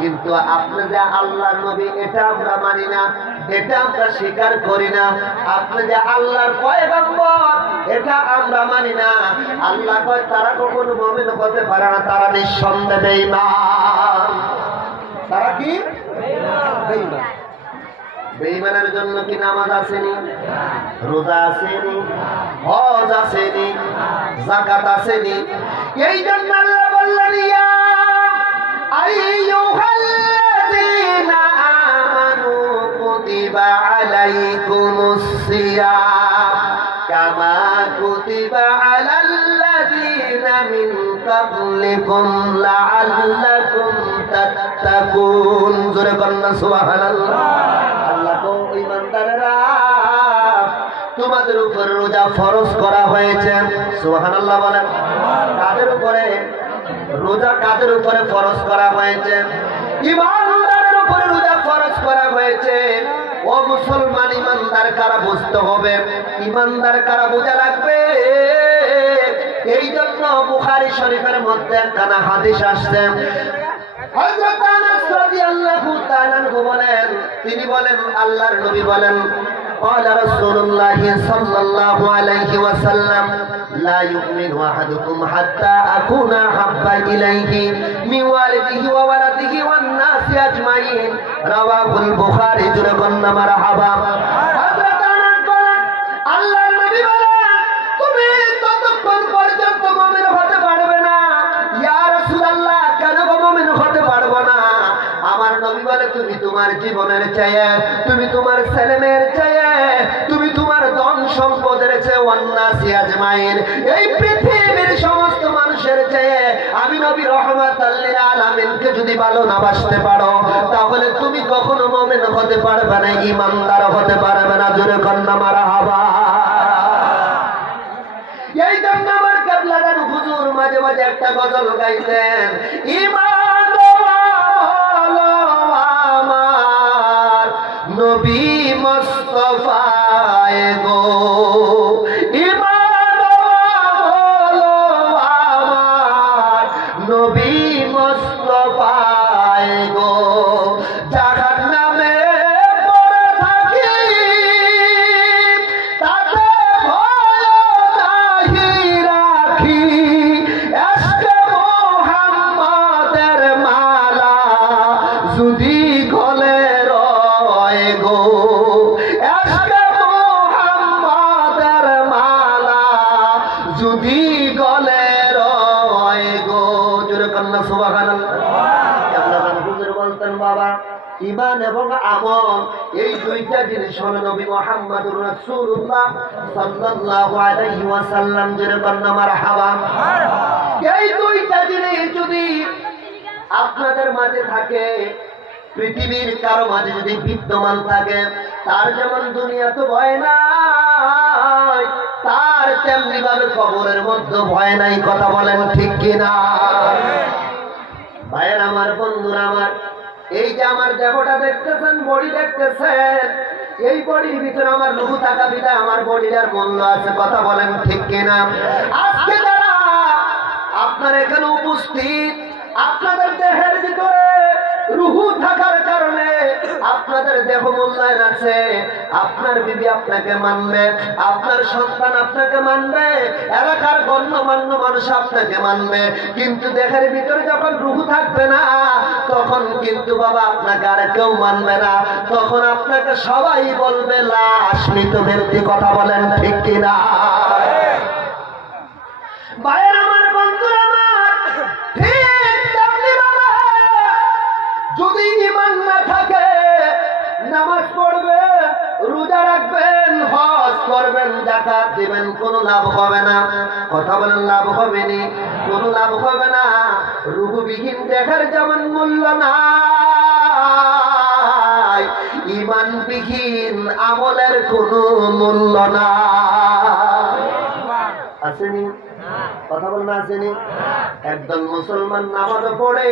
কিন্তু আপনি যে আল্লাহর নবী এটা আমরা মানি না, এটা আমরা স্বীকার করি না। আপনি যে আল্লাহর পয়গম্বর এটা আমরা মানি না। আল্লাহ কয় তারা কখনো মুমিন হতে পারে না, তারা নিঃসন্দেহে বেঈমান। তারা কি বেঈমান? বেঈমানের জন্য কি নামাজ আসেনি, রোজা আসেনি, হজ আসেনি, যাকাত আসেনি? এই জন্য আল্লাহ বললেন ইয়া আইয়ুহাল্লাযীনা আমানু কুতিবা আলাইকুমুস সিয়াম কামা কুতিবা আলাল্লাযীনা মিন ক্বাবলিকুম লাআল্লাকুম তাত্তাকুন, জোরে কন্না সুবহানাল্লাহ। আল্লাহ তো ঈমানদারেরা রোজা ফরজ করা হয়েছে। সুবহানাল্লাহ বলেন। কাদের উপরে রোজা, কাদের উপরে ফরজ করা হয়েছে? ঈমানদারের উপরে রোজা ফরজ করা হয়েছে। ও মুসলমান, ঈমানদার কারা বুঝতে হবে, ঈমানদার কারা বোঝা লাগবে। এই জন্য বুখারী শরীফের মধ্যে একখানা হাদিস আসছে। হযরত আনাস রাদিয়াল্লাহু তাআলা বলেন, তিনি বলেন, আল্লাহর নবী বলেন, قال رسول الله صلى الله عليه وسلم لا يؤمن أحدكم حتى أكون أحب إليه من والده وولده والناس أجمعين رواه البخاري جرقنا مرحبا। হযরত আনাস বলেন, আল্লাহর নবী বলেন, তুমি ততক্ষণ পর্যন্ত মুমিন হতে পারবে না। ইয়া রাসূলুল্লাহ, কেন মুমিন হতে পারবো না? আমার নবী বলে, তুমি তোমার জীবনের চেয়ে, তুমি তোমার ছেলেমেয়ের চেয়ে, তুমি তোমার ধন সম্পদের চেয়ে, ওয়ান্নাসি আজমাইন, এই পৃথিবীর সমস্ত মানুষের চেয়ে আমি নবী রাহমাতাল লিল আলামিনকে যদি ভালো না বাসতে পারো, তাহলে তুমি কখনো মুমিন হতে পারবে না, ঈমানদার হতে পারবে না। জোরে কন্না মারহাবা। এই জন্য আমার কেবলাদার হুজুর মাঝে মাঝে একটা গজল গাইতেন, ঈমান আমার নবী মুস্তাফায়ে গো, ঈমান আমার নবী মুস্তাফায়ে গো, জাহান্নামে পড়ে থাকি তাতে ভয় নাহি রাখি, এশকে মুহাম্মাদের মালা যদি গলে রয় গো, এশকে মুহাম্মাদের মালা যদি গলে রয় গো। জোরে কন্না সুবহানাল্লাহ। আল্লাহ হুজুর বলতেন, বাবা, ঈমান এবং আমল এই দুইটা জিনিস হলো নবী মুহাম্মদুর রাসূলুল্লাহ সাল্লাল্লাহু আলাইহি ওয়াসাল্লাম। জোরে কন্না মারহাবা। এই দুইটা জিনিস যদি আপনাদের মাঝে থাকে, পৃথিবীর কারো মাঝে যদি বিদ্যমান থাকে, তার যেমন দুনিয়াতে ভয় নাই, তার তেমনি ভাবে কবরের মধ্যে ভয় নাই। কথা বলেন ঠিক কিনা? ভাইয়ের আমার, বন্ধুরা আমার, এই যে আমার দেহটা দেখতেছেন, বডি দেখতেছেন, এই বডির ভিতরে আমার রূহ থাকা বিধায় আমার বডির মূল্য আছে। কথা বলেন ঠিক কিনা? আজকে যারা আপনার এখানে উপস্থিত, আপনাদের দেহের ভিতরে রূহ থাকার কারণে আপনাদের দেহ মূল্যায়ন আছে। আপনার বিবি আপনাকে মানবে, আপনার সন্তান আপনাকে মানবে, এলাকার গণ্যমান্য মানুষ আপনাকে মানবে, কিন্তু দেহের ভিতরে যখন রূহ থাকবে না, তখন কিন্তু বাবা আপনাকে আর কেউ মানবে না। তখন আপনাকে সবাই বলবে লাশ, মৃত ব্যক্তি। কথা বলেন ঠিক কিনা? ভাইয়ের আমার, বন্ধুরা আমার, ঠিক তেমনি বাবা, যদি ঈমান না থাকে, নামাজ পড়বে, রোজা রাখবেন, হজ করবেন, যাকাত দিবেন, কোনো লাভ হবে না। কথা বলেন, লাভ হবে নি? কোনো লাভ হবে না। রূহবিহীন দেখার যেমন মূল্য নাই, ঈমানবিহীন আমলের কোনো মূল্য নাই। আসেনি? কথা বলেন, আসেনি? একদল মুসলমান নামাজ পড়ে,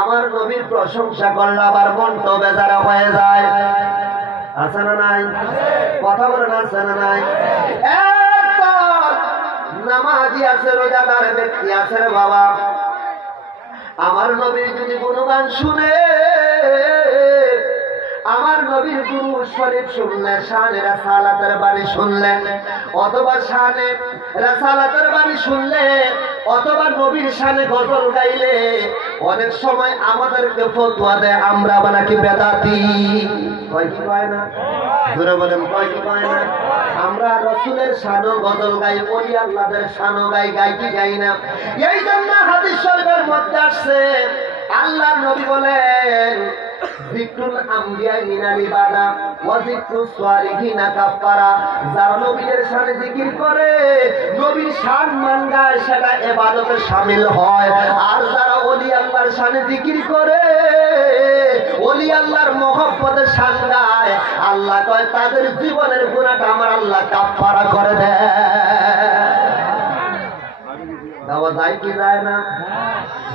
আমার নবীর প্রশংসা করলে আবার মনটা বেজারা হয়ে যায়। আছে না নাই? কথা বলেন, আছে না নাই? একদল নামাজি আছে, রোজাদার ব্যক্তি আছে রে বাবা, আমার নবীর যদি গুণগান শুনে, আমার নবীর দুরূদ শরীফ শুনলে, শানে রাসালাতের বাণী শুনলেন, অথবা শানে রাসালাতের বাণী শুনলে, অথবা নবীর শানে গজল গাইলে, অনেক সময় আমাদেরকে ফতোয়া দেয় আমরা নাকি বেদাতি। কয় কি কয় না? জোরে বলেন, কয় কি কয় না? আমরা রাসূলের শানও গজল গাই, ওলি আল্লাহদের শানও গাই, গাই কি গাই না? এই জন্য হাদিস শরীফের মধ্যে আসছে, আল্লাহর নবী বলেন, যিকরুল আম্বিয়া মিনাল ইবাদা ওয়া যিকরুস সালিহিনা কাফারা। যারা নবীদের শানে জিকির করে, নবীর শান মান গায়, সেটা ইবাদতে শামিল হয়। আর যারা ওলি আল্লাহর শানে জিকির করে, ওলি আল্লাহর মহব্বতে শান গায়, যায়, আল্লাহ কয় তাদের জীবনের গুনাহটা আমার আল্লাহ কাফারা করে দেয়। যাওয়া যায় কি যায় না?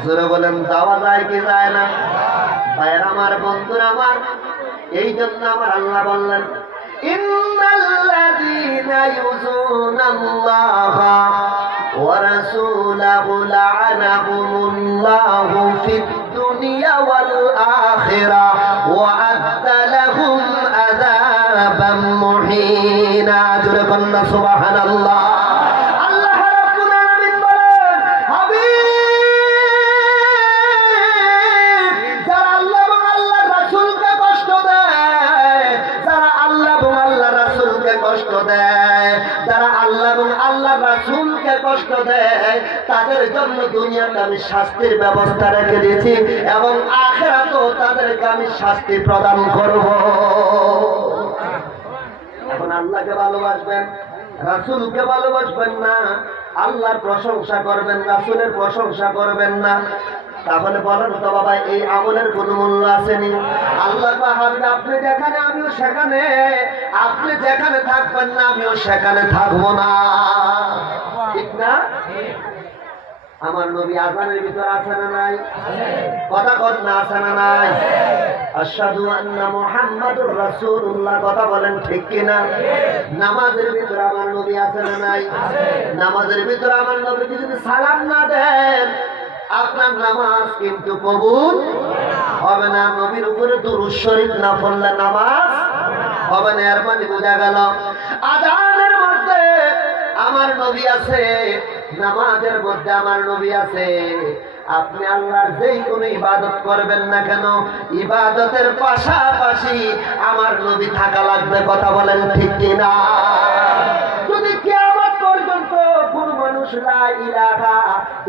জোরে বলেন, যাওয়া যায় কি যায় না? ভাইয়ের আমার, বন্ধুরা আমার, এই জন্য আমার আল্লাহ বললেন ইন্নাল্লাযীনা ইউযুনাল্লাহা ওয়া রাসূলাহু লা'আনাহুমুল্লাহু ফিদ দুনিয়া ওয়াল আখিরাহ ওয়া আ'আদ্দা লাহুম আযাবাম মুহিনা। জোরে বলুন সুবহানাল্লাহ। কষ্ট দেয়, যারা আল্লাহ এবং আল্লাহ রাসূলকে কষ্ট দেয়, তাদের জন্য দুনিয়াতে আমি শাস্তির ব্যবস্থা রেখে দিয়েছি এবং আখিরাতেও তাদেরকে আমি শাস্তি প্রদান করব। এখন আল্লাহকে ভালোবাসবেন, রাসূলকে ভালোবাসবেন না, আল্লাহর প্রশংসা করবেন, রাসূলের প্রশংসা করবেন না, তাহলে বলেন তো বাবা, এই আমলের কোন মূল্য আসেনি? আল্লাহ হাবিব আপনি যেখানে আমিও সেখানে, আপনি যেখানে থাকবেন না আমিও সেখানে থাকবো না, ঠিক না? আমার নবী আযানের ভিতর আছে না নাই? কথা কন না, আছে না নাই? আশহাদু আন্না মুহাম্মাদুর রাসূলুল্লাহ, কথা বলেন ঠিক কিনা? নামাজের ভিতর আমার নবী আছে না নাই? নামাজের ভিতর আমার নবীকে যদি সালাম না দেন আপনার নামাজ কিন্তু কবুল হবে না। নবীর উপরে দুরূদ শরীফ না পড়লে নামাজ হবে না। এর মানে বোঝা গেল আযানের মধ্যে আমার নবী আছে, নামাজের মধ্যে আমার নবী আছে। আপনি আল্লাহর যেই কোনো ইবাদত করবেন না কেন, ইবাদতের পাশাপাশি আমার নবী থাকা লাগবে, কথা বলেন ঠিক কিনা? যদি কিয়ামত পর্যন্ত কোন মানুষ লা ইলাহা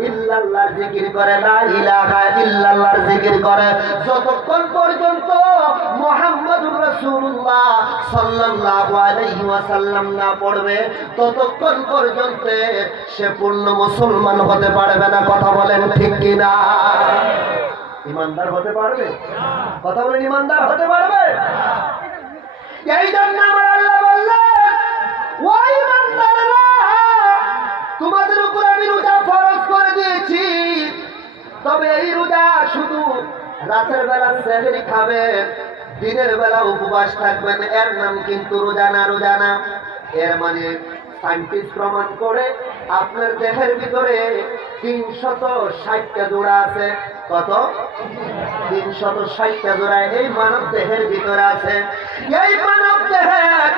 ইল্লাল্লাহর জিকির করে, লা ইলাহা ইল্লাল্লাহর জিকির করে, যতক্ষণ পর্যন্ত মুহাম্মাদুর রাসূলুল্লাহ সাল্লাল্লাহু আলাইহি ওয়াসাল্লাম না পড়বে ততক্ষণ পর্যন্ত সে পূর্ণ মুসলমান হতে পারবে না, কথা বলেন ঠিক কিনা? ঈমানদার হতে পারবে? কথা বলেন, ঈমানদার হতে পারবে? এই জন্য আমার আল্লাহ বললেন, ও ঈমানদাররা, তোমাদের উপর আমি রোজা ফরজ করে দিয়েছি, তবে এই রোজা শুধু রাতের বেলা সেহরি খাবেন, দিনের বেলা উপবাস থাকবেন, এর নাম কিন্তু রোজা না। রোজা না, এর মানে সায়েন্টিস্ট প্রমাণ করে আপনার দেহের ভিতরে 360টা জোড়া আছে। কত? 360টা জোড়া এই মানব দেহের ভিতরে আছে। এই মানব দেহের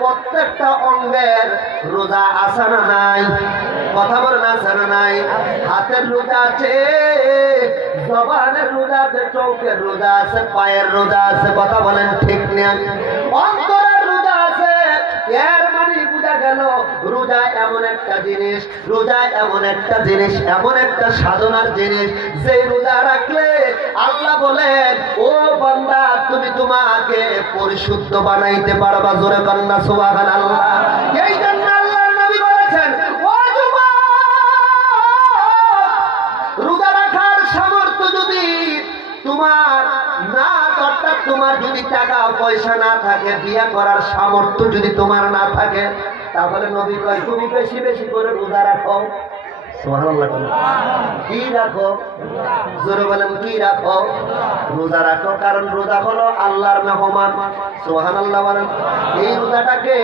প্রত্যেকটা অঙ্গের রোজা আছে না নাই? কথা বলেন, আছে না নাই? হাতের রোজা আছে, জবানের রোজা আছে, চোখের রোজা আছে, পায়ের রোজা আছে, কথা বলেন ঠিক না? অন্তরের রোজা আছে। এর মানে বোঝা গেল রোজা এমন একটা জিনিস, রোজা এমন একটা জিনিস, এমন একটা সাধনার জিনিস, যে রোজা রাখলে আল্লাহ বলেন, ও বান্দা তুমি তোমাকে পরিশুদ্ধ বানাইতে পারবা। জোরে কান্না সুবহানাল্লাহ। এই জন্য আল্লাহর নবী বলেছেন, ও যুবক, রোজা রাখার সামর্থ্য যদি তোমার না, অর্থাৎ তোমার যদি টাকা পয়সা না থাকে, বিয়ে করার সামর্থ্য যদি তোমার না থাকে, তাহলে নবী কয় তুমি বেশি বেশি করে রোজা রাখো। সুবহানাল্লাহ। কি রাখো? জোরে বলেন, কি রাখো? রোজা রাখো, কারণ রোজা হলো আল্লাহর মেহমান। সুবহানাল্লাহ বলেন। এই রোজাটাকে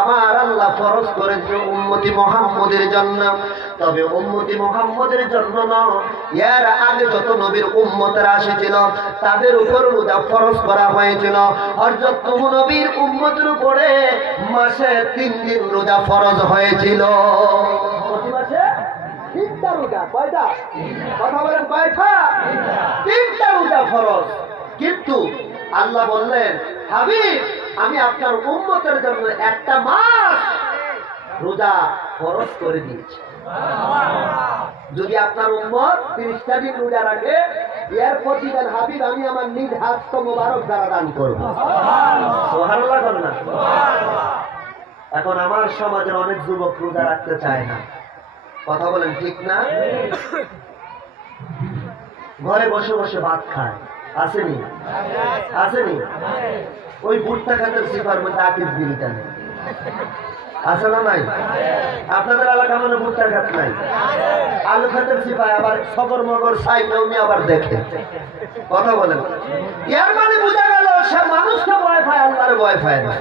আমার আল্লাহ ফরজ করেছে উম্মতি মুহাম্মদের জন্য, তবে উম্মতি মুহাম্মদের জন্য নয়, এর আগে যত নবীর উম্মতেরা এসেছিল তাদের উপর রোজা ফরজ করা হয়েছিল। হযরত নূহ নবীর উম্মতের উপরে মাসে 3 দিন রোজা ফরজ হয়েছিল। প্রতি মাসে 3টা রোজা। কয়টা? কথা বলেন, কয়টা? 3টা রোজা ফরজ। কিন্তু আল্লাহ বললেন, হাবিব আমি আপনার উম্মতের জন্য একটা মাস রোজা ফরজ করে দিয়েছি। যদি আপনার উম্মত 30টা দিন রোজা রাখে, এর প্রতিদান হাবিব আমি আমার নিজ হাস্ত মোবারক দ্বারা দান করব। সুবহানাল্লাহ বলেন না? এখন আমার সমাজের অনেক যুবক রোজা রাখতে চায় না, কথা বলেন ঠিক না? ঘরে বসে বসে ভাত খায়, আসেনি? আসেনি? ওই ভুট্টা খাতের সিফার মধ্যে আকিস বিড়িটা নেই, আছে না নাই? আপনাদের এলাকা মানে ভুট্টা খাত নাই, আলু খাতের সিপাই আবার সবর মগর সাইকেল নিয়ে আবার দেখে কথা বলেন। এর মানে বোঝা গেল সে মানুষকে ভয় পায়, আল্লাহর ভয় পায় না।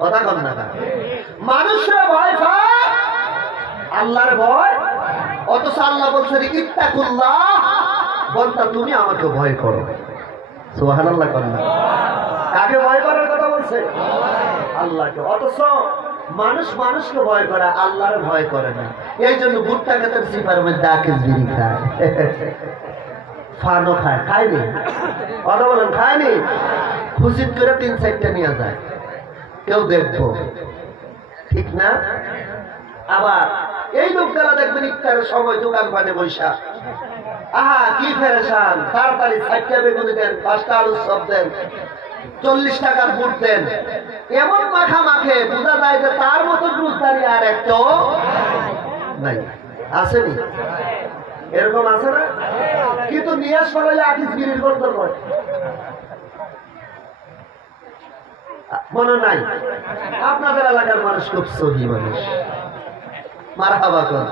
কথা কন না, মানুষরা ভয় পায়, আল্লাহর ভয়। অথচ আল্লাহ বলছেন ইত্তাকুল্লাহ, বলতা তুমি আমাকে ভয় করো। সুবহানাল্লাহ করেন না? কাকে ভয় করার কথা বলছে? আল্লাহকে। অথচ মানুষ মানুষকে ভয় করে, আল্লাহর ভয় করে না। এই জন্য ভুট্টা খেতের সিপার মধ্যে আকিস বিড়ি খায়, ফানও খায়। খায়নি? কথা বলেন, খায়নি? খুশিত করে 3-4টা নিয়ে যায়, কেউ দেখবো, ঠিক না? আবার এই লোকগুলা দেখবেন ইফতারের সময় দোকান পানে বৈশা, আহা কি ফেরেশান, তাড়াতাড়ি 4টা বেগুনি দেন, 5টা আলুর চপ দেন, 40 টাকার বুট দেন, এমন মাখা মাখে বোঝা যায় যে তার মতো রোজদারি আর একটাও নাই। আসেনি? এরকম আছে না? কিন্তু নিয়ে সরাইলে আকিস বিড়ির গন্ধ করে, মনে নাই? আপনাদের এলাকার মানুষ খুব সহি মানুষ, মারহাবা কর,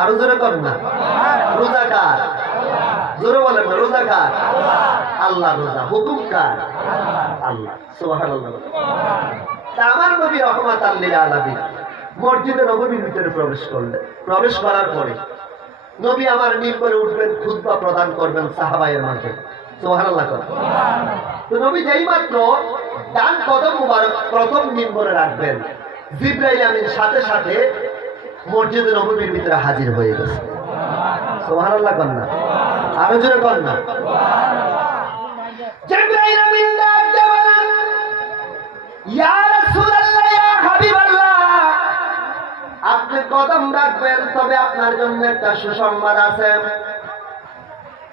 আরো জোরে কর না। রোজাকার, জোরে বলেন না, রোজাকার আল্লাহ, রোজা হুকুম কার? আল্লাহ। সুবহানাল্লাহ। তা আমার নবী রহমাতাল লিল আলামিন মসজিদে নববীর ভিতরে প্রবেশ করলেন। প্রবেশ করার পরে নবী আমার মিম্বরে উঠবেন, খুতবা প্রদান করবেন সাহাবায়ের মাঝে। সুবহানাল্লাহ কর। তো নবী যেই মাত্র ডান কদম মুবারক প্রথম মিম্বরে রাখবেন, জিবরাইল আমিন সাথে সাথে মসজিদে নববীর ভিতরে হাজির হয়ে গেছে। সুবহানাল্লাহ কর না, আরো জোরে কর না। জিবরাইল আমিন ডাক দিয়ে বলেন, ইয়া রাসূলুল্লাহ, ইয়া হাবিবাল্লাহ, আপনি কদম রাখবেন, তবে আপনার জন্য একটা সুসংবাদ আছে।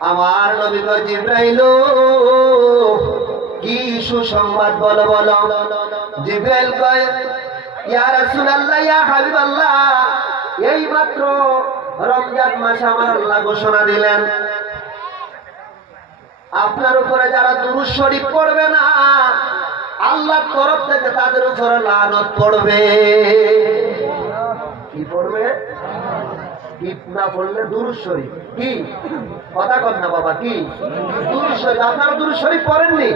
আমার নবী কয়, জিবরাইল কি সুসংবাদ বলো বলো। জিবরাইল কয়, ইয়া রাসূলুল্লাহ, ইয়া হাবিবাল্লাহ, এই মাত্র রমজান মাসে আমার আল্লাহ ঘোষণা দিলেন, আপনার উপরে যারা দুরূদ শরীফ পড়বে না, আল্লাহর তরফ থেকে তাদের উপরে লানত পড়বে। কি পড়বে? কি না পড়লে দুরূদ শরীফ। কি কথা কর না বাবা, কি দুরূদ শরীফ? আপনারা দুরূদ শরীফ পড়েননি?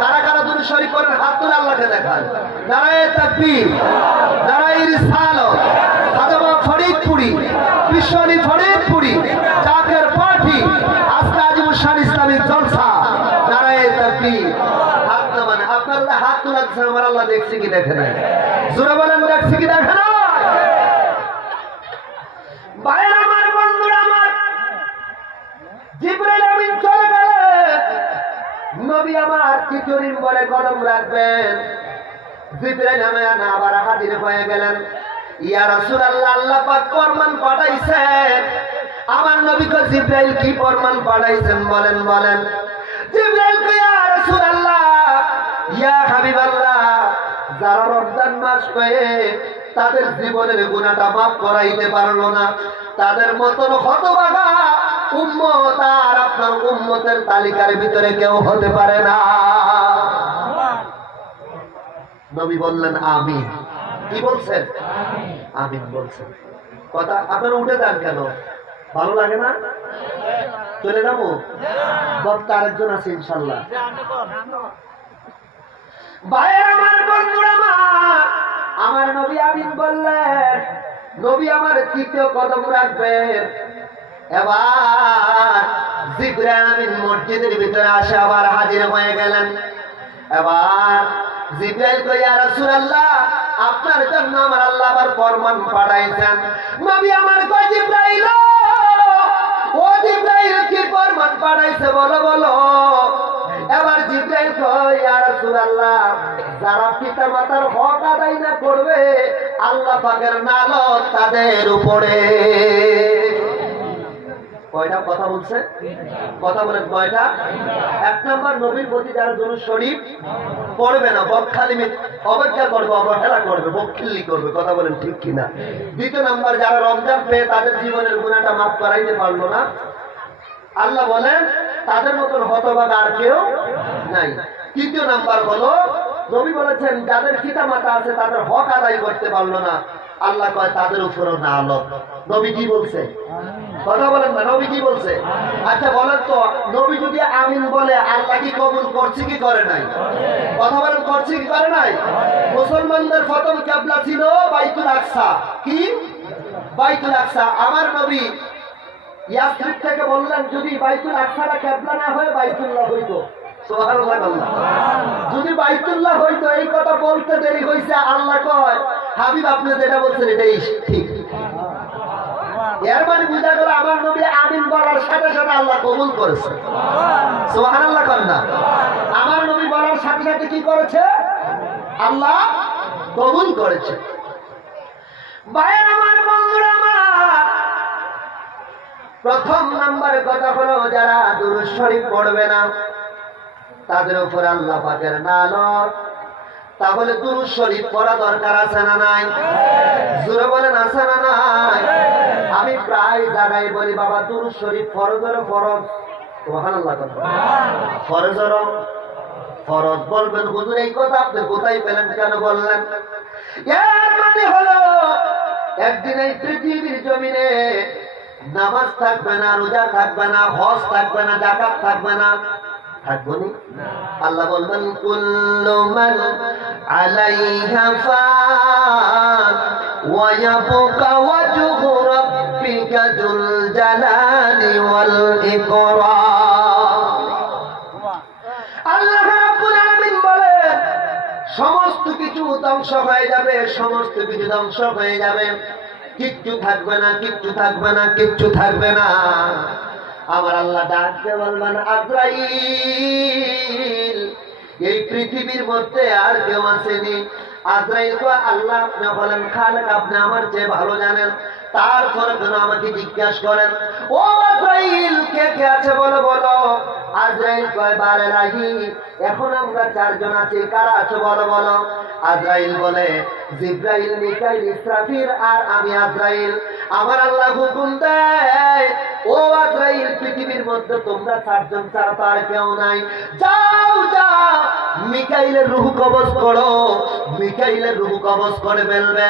কারা কারা দুরূদ শরীফ পড়েন হাত তুলে আল্লাহকে দেখান। নারায়ে তাকবীর, নারায়ে রিসালাত, খাদেমা ফরিদপুরি, বিশ্বনী ফরিদপুরি, জাকের পাঠি, আজকে আজিমুসান ইসলামিক জলসা। নারায়ে তাকবীর। হাত নামান, আপনার হাত তোলা আমার আল্লাহ দেখছে কি দেখে নাই? জোরে বলেন, দেখছে কি দেখে না? ভাইয়ের আমার, বন্ধুরা আমার, জিবরাইল আমিন চলে গেলেন, নবী আমার তৃতীয় মিম্বরে কদম রাখবেন। জিবরাইল আমিন আবার হাজির হয়ে গেলেন। ইয়া রাসূলুল্লাহ, আল্লাহ পাক ফরমান পাঠাইছেন। আমার নবী কয়, জিবরাইল কি ফরমান পাঠাইছেন বলেন বলেন। জিবরাইল কয়, ইয়া রাসূলুল্লাহ, ইয়া হাবিবাল্লাহ, যারা রমজান মাস পেয়ে তাদের জীবনের গুনাহটা মাফ করাইতে পারলো না, তাদের মতন হতভাগা উম্মত আর আপনার উম্মতের তালিকার ভিতরে কেউ হতে পারে না। নবী বললেন আমিন। কি বলছেন? আমিন বলছেন। কথা আপনারা উঠে যান কেন? ভালো লাগে না? চলে যাবো? বক্তা আরেকজন আছে ইনশাল্লাহ। ভাইয়ের আমার, বন্ধুরা আমার, আমার নবী আমিন বললেন। নবী আমার তৃতীয় কদম রাখবেন। এবার জিবরাইল আমিন মসজিদের ভিতরে আসে আবার হাজির হয়ে গেলেন। এবার জিবরাইল কয়, ইয়া রাসূলুল্লাহ, আপনার জন্য আমার আল্লাহ আবার ফরমান পাঠাইছেন। নবী আমার কয়, জিবরাইল, ও জিবরাইল, কি ফরমান পাঠাইছে বলো বলো। এবার জিবরাইল কয়, ইয়া রাসূলুল্লাহ, যারা পিতা মাতার হক আদায় না করবে, আল্লাহ পাকের লানত তাদের উপরে। কয়টা কথা বলছে? কথা বলেন কয়টা? এক নম্বর, নবীর প্রতি যারা দুরূদ শরীফ পড়বে না, বকখালি অবজ্ঞা করবে, অবহেলা করবে, বকখিল্লি করবে। কথা বলেন ঠিক কিনা? দ্বিতীয় নম্বর, যারা রমজান পেয়ে তাদের জীবনের গুনাহটা মাফ করাইতে পারলো না, আল্লাহ বলেন তাদের মতন হতভাগা আর কেউ নাই। তৃতীয় নাম্বার হলো নবী বলেছেন যাদের পিতা মাতা আছে তাদের হক আদায় করতে পারলো না, আল্লাহ কয় তাদের উপরও না আলো। নবী কি বলছে? কথা বলেন না, নবী কি বলছে? আচ্ছা বলেন তো, নবী যদি আমিন বলে আল্লাহ কি কবুল করছে কি করে নাই? কথা বলেন, করছে কি করে নাই? মুসলমানদের প্রথম কিবলা ছিল বাইতুল আকসা। কি? বাইতুল আকসা। আমার নবী ইয়াসরিব থেকে বললেন যদি বাইতুল আকসাটা কিবলা না হয় বাইতুল্লাহ হইতো। সুবহানাল্লাহ। যদি বাইতুল্লাহ হইতো, এই কথা বলতে দেরি হইছে। আল্লাহ কয় হাবিব আপনি যেটা বলছেন এটাই ঠিক। এর মানে বুঝা গেল আমার নবী আমিন বলার সাথে সাথে আল্লাহ কবুল করেছে। সুবহানাল্লাহ কন্যা। আমার নবী বলার সাথে সাথে কি করেছে? আল্লাহ কবুল করেছে। ভাইয়ের আমার, বন্ধুরা আমার, প্রথম নাম্বারের কথা হলো যারা দুরূদ শরীফ পড়বে না তাদের উপর আল্লাহ পাকের লানত। তাহলে দুরূদ শরীফ পড়া দরকার আছে না নাই? জোরে বলেন আছে না নাই? আমি প্রায় জায়গায় বলি বাবা দুরূদ শরীফ ফরজের ফরজ। সুবহানাল্লাহ। ফরজের ফরজ বলবেন হুজুর এই কথা আপনি কোথায় পেলেন, কেন বললেন? এর মানে হলো একদিন এই পৃথিবীর জমিনে নামাজ থাকবে না, রোজা থাকবে না, হজ থাকবে না, যাকাত থাকবে না। থাকবো নি? আল্লাহ বলবেন কুল্লু মান আলাইহা ফান ওয়া ইয়াবকা ওয়াজহু রাব্বিকা যুল জালালি ওয়াল ইকরাম। আল্লাহ রাব্বুল আলামিন বলেন সমস্ত কিছু ধ্বংস হয়ে যাবে, সমস্ত কিছু ধ্বংস হয়ে যাবে, কিচ্ছু থাকবে না, কিচ্ছু থাকবে না, কিচ্ছু থাকবে না। আমার আল্লাহ ডাকতে বলবেন আজরাইল, এই পৃথিবীর মধ্যে আর কেউ আসেনি। আজরাইল তো আল্লাহ আপনি বলেন খালেক, আপনি আমার চেয়ে ভালো জানেন, তারপরে কেন আমাকে জিজ্ঞাসা করেন ও আজরাইল কে কে আছে বলো বলো। আজরাইল কয় বারে রাহি, এখন আমরা চারজন আছি, কারা আছে বলো বলো। আজরাইল বলে জিব্রাইল, মিকাইল, ইসরাফিল আর আমি আজরাইল। আমার আল্লাহ হুকুম দেয় ও আজরাইল পৃথিবীর মধ্যে তোমরা চারজন ছাড়া তো আর কেউ নাই, যাও যাও মিকাইলের রূহ কবজ করো। মিকাইলের রূহ কবজ করে ফেলবে।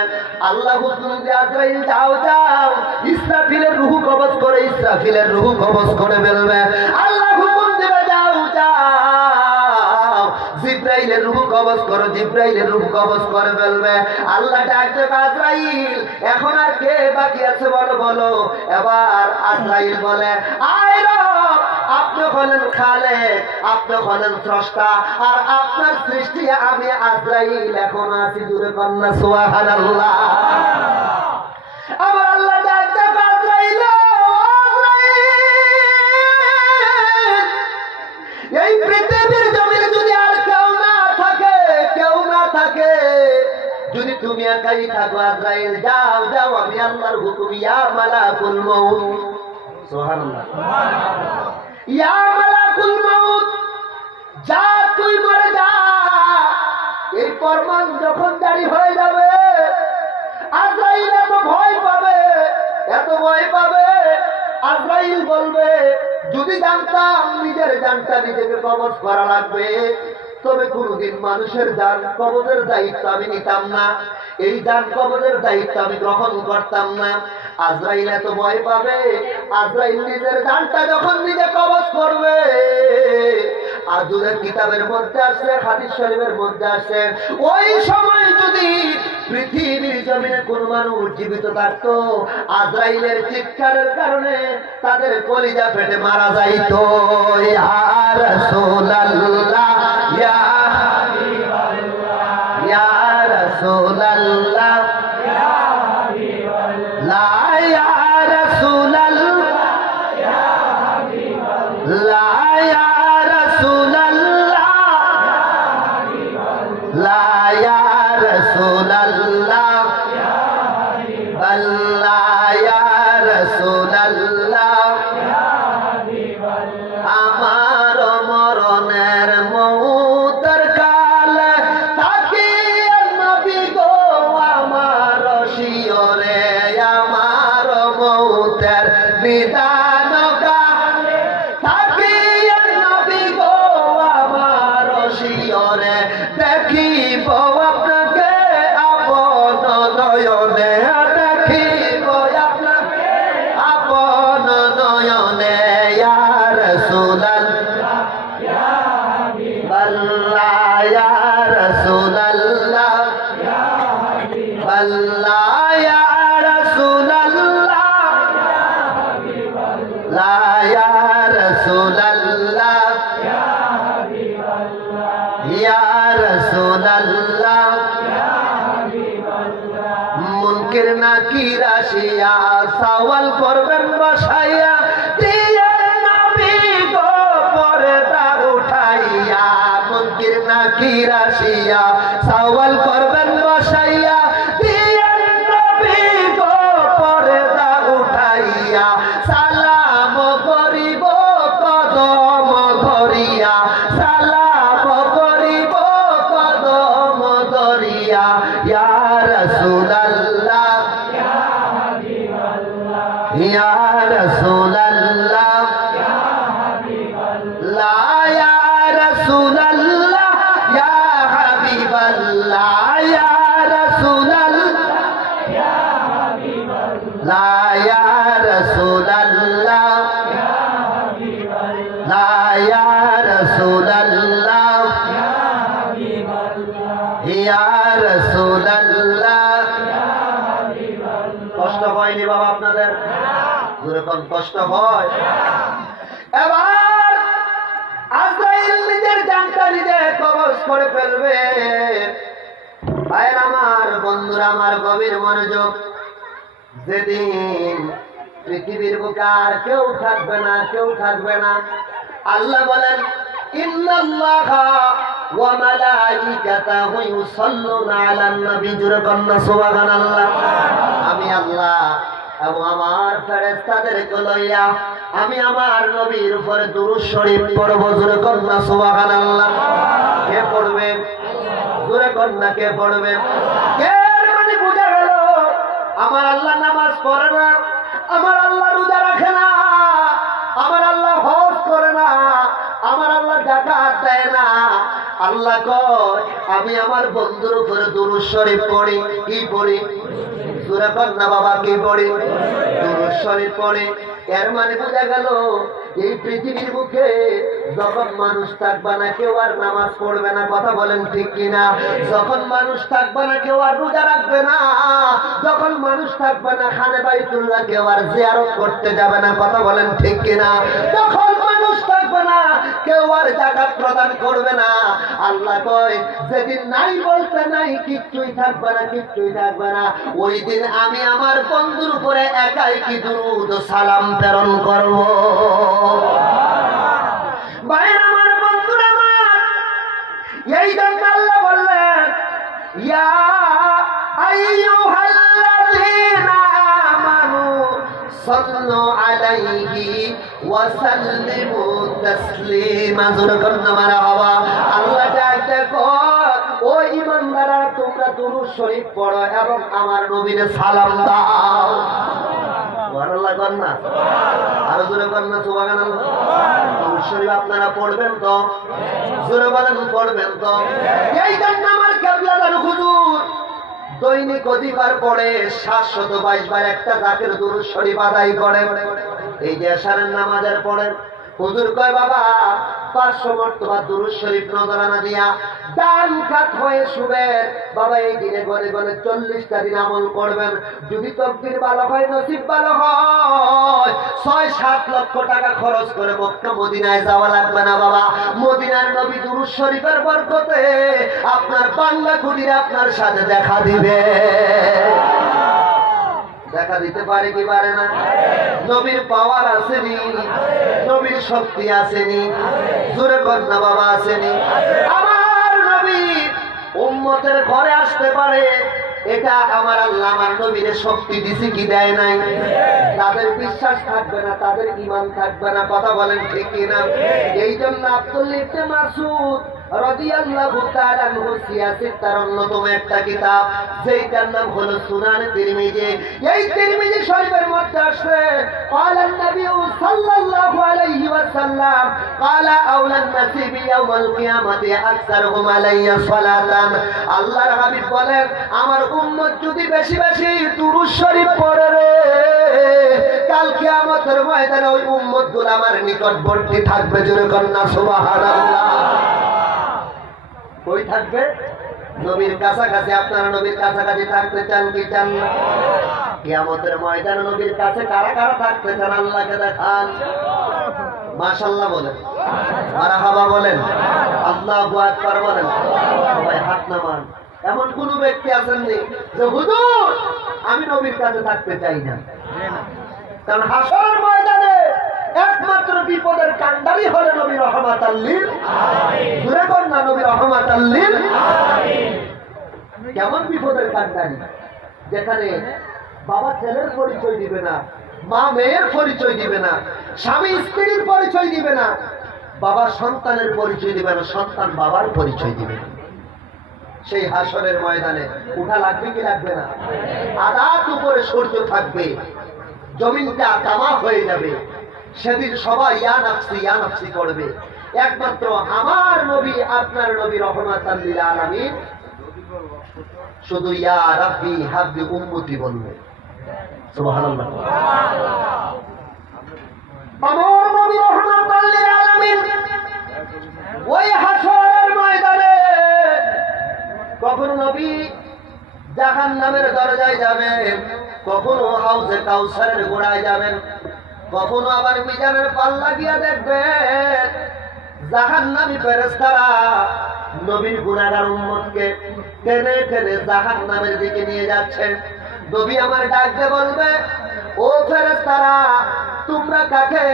আল্লাহ হুকুম দিয়ে আজরাইল যাও যাও ইসরাফিলের রূহ কবজ করে, ইসরাফিলের রূহ কবজ করে ফেলবে। আল্লাহ হুকুম দেবে যাও যাও জিব্রাইলের রূহ কবজ করো, জিব্রাইলের রূহ কবজ করে ফেলবে। আল্লাহ ডাকতে আজরাইল এখন আর কে বাকি আছে বলো বলো। এবার আজরাইল বলে আয় রব, আপনি হলেন খালেক, আপনি হলেন স্রষ্টা, আর আপনার সৃষ্টি আমি আজরাইল এখন আছি। জুড়ে কন্যা সুবহানাল্লাহ। আমার আল্লাহ ডাকতে আজরাইল, এই পৃথিবীর জমিনে যদি আর কেউ না থাকে, কেউ না থাকে, যদি তুমি একাই থাকো আজরাইল যাও যাও আমি আল্লাহর হুকুম ইয়া মালাকুল মউত। সুবহানাল্লাহ। ইয়া মালাকুল মউত, যা তুই মরে যা। এই ফরমান যখন জারি হয়ে যাবে আজরাইল এত ভয় পাবে, এত ভয় পাবে। আজরাইল বলবে যদি জানতাম নিজের জানটা নিজেকে কবজ করা লাগবে তবে কোনদিন মানুষের জান কবজের দায়িত্ব আমি নিতাম না, এই জান কবজের দায়িত্ব আমি গ্রহণ করতাম না। আজরাইল এত ভয় পাবে, আজরাইল নিজের জানটা যখন নিজে কবজ করবে। আজুরের কিতাবের মধ্যে আসছে, হাদিস শরীফের মধ্যে আসছে, ওই সময় যদি পৃথিবীর জমিনে কোন মানুষ জীবিত থাকতো আজরাইলের চিৎকারের কারণে তাদের কলিজা ফেটে মারা যাইতো। ইয়া রাসূলুল্লাহ, ইয়া হাবিবাল্লাহ, ইয়া রাসূলুল্লাহ, ইয়া হাবিবাল্লাহ, ইয়া রাসূলুল্লাহ, ইয়া হাবিবাল্লাহ, ইয়া রাসূলুল্লাহ, ইয়া রাসূলুল্লাহ, ইয়া হাবিবাল্লাহ, ইয়া রাসূলুল্লাহ, ইয়া হাবিবাল্লাহ। আমার মরণের ইয়া রাসূলুল্লাহ ইয়া হাবিবাল্লাহ ইয়া রাসূলুল্লাহ ইয়া রাসূলুল্লাহ ইয়া হাবিবাল্লাহ ইয়া রাসূলুল্লাহ ইয়া হাবিবাল্লাহ মুনকির নাকির আসিয়া সওয়াল করবেন বসাইয়া দিয়া নবী গো পর্দা উঠাইয়া মুনকির নাকির আসিয়া সওয়াল করবেন বসাইয়া দিয়া নবী গো পর্দা উঠাইয়া সালাম করিব কদম ধরিয়া সালাম করিব কদম ধরিয়া ইয়া রাসূলুল্লাহ ইয়া হাবিবাল্লাহ ইয়া রাসূলুল্লাহ ইয়া হাবিবাল্লাহ ইয়া রাসূলুল্লাহ ইয়া হাবিবাল্লাহ ইয়া রাসূলুল্লাহ ইয়া হাবিবাল্লাহ ইয়া রাসূলুল্লাহ ইয়া হাবিবাল্লাহ ইয়া রাসূলুল্লাহ ইয়া হাবিবাল্লাহ ইয়া রাসূলুল্লাহ ইয়া হাবিবাল্লাহ কষ্ট হয়নি বাবা আপনাদের যেরকম কষ্ট হয় এবার আজরাইল নিজের জানটা নিজে কবজ করে ফেলবে ভাইয়ের আমার বন্ধুরা আমার গভীর মনোযোগ যেদিন পৃথিবীর বুকে আর কেউ থাকবে না কেউ থাকবে না আল্লাহ বলেন ইন্নাল্লাহা ওয়া মালাইকাতাহু ইউসাল্লুনা আলান নবী জোরে কন্না সুবহানাল্লাহ আমি আল্লাহ এবং আমার ফেরেশতাদেরকে লইয়া আমি আমার নবীর উপরে দুরূদ শরীফ পড়ব জোরে কন্না সুবহানাল্লাহ কে পড়বে জোরে কন্না কে পড়বে কে মানে বুঝা গেল আমার আল্লাহ নামাজ পড়ে না আমার আল্লাহ রোজা রাখে না আমার আল্লাহ হজ করে না আমার আল্লাহ যাকাত দেয় না আল্লাহ কয় আমি আমার বন্ধুর উপরে দুরূদ শরীফ পড়ি কি পড়ি সূরা কন্না বাবা কি পড়ি দুরূদ শরীফ পড়ি এর মানে বোঝা গেল এই পৃথিবীর মুখে যখন মানুষ থাকবে না কেউ আর নামাজ পড়বে না কথা বলেন ঠিক কিনা যখন মানুষ থাকবে না কেউ আর রোজা রাখবে না যখন মানুষ থাকবে না খানে বাইতুল্লাহ কেউ আর জিয়ারত করতে যাবে না কথা বলেন ঠিক কিনা যখন মানুষ থাকবে না কেউ আর যাকাত প্রদান করবে না আল্লাহ কয় যেদিন নাই বলতে নাই কিচ্ছুই থাকবে না কিচ্ছুই থাকবে না ওই দিন আমি আমার বন্ধুর উপরে একাই কি দুরূদ সালাম প্রেরণ করব ভাইরা আমার বন্ধুরা আমার এই জন্য আল্লাহ বললেন ইয়া আইয়ুহাল্লাযীনা আমানু সাল্লু আলাইহি ওয়া সাল্লিমু তাসলিমা জোরে কন্না মারহাবা আল্লাহ ডাকতে কয় ও ঈমানদাররা তোমরা দুরূদ শরীফ পড়ো এবং আমার নবীকে সালাম দাও সুবহানাল্লাহ কন্না আর জোরে কন্না সুবহানাল্লাহ দুরূদ শরীফ আপনারা পড়বেন তো জোরে বলেন পড়বেন তো এই জন্য আমার কিবলাদার হুজুর দৈনিক অধিকার পড়ে 722 বার একটা জাকের দুরূদ শরীফ আদায় করেন এই যে এশারের নামাজের পড়েন হুজুর কয় বাবা 500 মর্তবা দুরূদ শরীফ নজরানা দিয়া ডান কাত হয়ে শুবেন বাবা এই দিনে গনে গনে 40টা দিন আমল করবেন যদি তকদির ভালো হয় নসিব ভালো হয় 6-7 লক্ষ টাকা খরচ করে মক্কা মদিনায় যাওয়া লাগবে না বাবা মদিনার নবী দুরূদ শরীফের বরকতে আপনার বাংলা কুটিরে আপনার সাথে দেখা দিবে দেখা দিতে পারে কি পারে না নবীর পাওয়ার আসেনি নবীর শক্তি আসেনি জোরে কন্না বাবা আসেনি আমার নবী উম্মতের ঘরে আসতে পারে এটা আমার আল্লাহ আমার নবীর শক্তি দিছে কি দেয় নাই তাদের বিশ্বাস থাকবে না তাদের ঈমান থাকবে না কথা বলেন ঠিক কি না এই জন্য আব্দুল্লাহ ইবনে মাসউদ রাদিয়াল্লাহু তাআলা আনহু সিয়াসিত তার অন্যতম একটা কিতাব যেটার নাম হলো সুনান তিরমিজি এই তিরমিজি শরীফের মধ্যে আছে قال النبي صلى الله عليه وسلم قال اولى الناس بيوم القيامه اكثرهم علي صلاه আল্লাহর হাবিব বলেন আমার উম্মত যদি বেশি বেশি দুরূদ শরীফ পড়ে রে কাল কিয়ামতের ময়দানে ওই উম্মতগুলো আমার নিকটবর্তী থাকবে জোরে কন্না সুবহানাল্লাহ কই থাকবে? নবীর কাছাকাছি। আপনারা নবীর কাছাকাছি থাকতে চান কি চান না? কিয়ামতের ময়দানে নবীর কাছে কারা কারা থাকতে চান আল্লাহকে দেখান। মাশাআল্লাহ বলেন, মারহাবা বলেন, আল্লাহু আকবার বলেন। সবাই হাত নামান। এমন কোন ব্যক্তি আছেন নি যে হুজুর আমি নবীর কাছে থাকতে চাই না? কারণ হাসরের ময়দানে একমাত্র বিপদের কান্ডারি হলে নবী রহমাতাল লিল আলামিন। জোরে কোন না, নবী রহমাতাল লিল আলামিন। কেমন বিপদের কান্ডারি? যেখানে বাবা ছেলের পরিচয় দিবে না, মা মেয়ের পরিচয় দিবে না, স্বামী স্ত্রীর পরিচয় দিবে না, বাবা সন্তানের পরিচয় দিবে না, সন্তান বাবার পরিচয় দিবে না। সেই হাসরের ময়দানে উঠা লাগবে কি লাগবে না? আদাত উপরে সূর্য থাকবে, জমিনটা তামা হয়ে যাবে। সেদিন সবাই ইয়া নাফসি করবে। একমাত্র আমার নবী, আপনার নবী রহমাতাল লিল আলামিন শুধু ইয়া রাব্বি হাব্বি উম্মতি বলবে। সুবহানাল্লাহ। আমার নবী রহমাতাল লিল আলামিন ওই হাসরের ময়দানে কখনো নবী জাহান্নামের দরজায় যাবেন, কখনো হাউজে কাউসারের গোড়ায় যাবেন, কখনো আবার মিজানের পাল্লা গিয়া দেখবেন জাহান্নামী ফেরেশতারা নবীর গুনাহগার উম্মতকে টেনে টেনে জাহান্নামের দিকে নিয়ে যাচ্ছে। নবী আমার ডাক দিয়ে বলবে, ও ফেরেশতারা তোমরা কাকে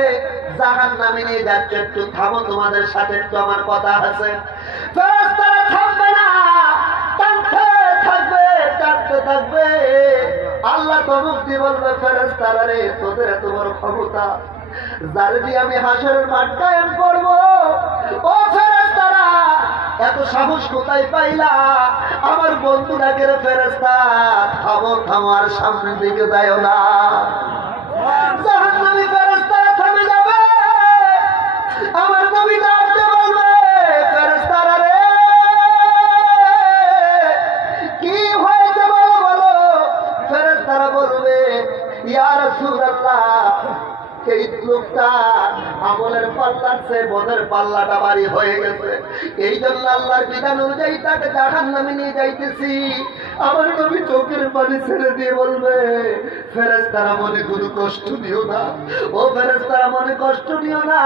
জাহান্নামে নিয়ে যাচ্ছ? একটু থামো, তোমাদের সাথে একটু আমার কথা আছে। ফেরেশতারা থামবে না, টানতে থাকবে, টানতে থাকবে। আল্লাহ তমুক দিয়ে বলবে, ফেরেশতারা রে তোদের এত বড় ক্ষমতা, যার দিয়ে আমি হাসরের মাঠ কায়েম করবো, ও ফেরেশতারা এত সাহস কোথায় পাইলা? আমার বন্ধুটাকে রে ফেরেশতা থামো থামো, আর সামনের দিকে যাও না। জাহান্নামী ফেরেশতারা থেমে যাবে। আমার নবী ডাকতে বলবে, ফেরেশতারা রে কি হয়েছে বলো বলো। ফেরেশতারা বলবে, ইয়া রাসূলুল্লাহ এই লোকটা আমলের পাল্লার চেয়ে বদের পাল্লাটা ভারী হয়ে গেছে, এই জন্য আল্লাহর বিধান অনুযায়ী তাকে জাহান্নামে নিয়ে যাইতেছি। আমার নবী চোখের পানি ছেড়ে দিয়ে বলবে, ফেরেশতারা মনে কোনো কষ্ট নিও না, ও ফেরেশতারা মনে কষ্ট নিও না,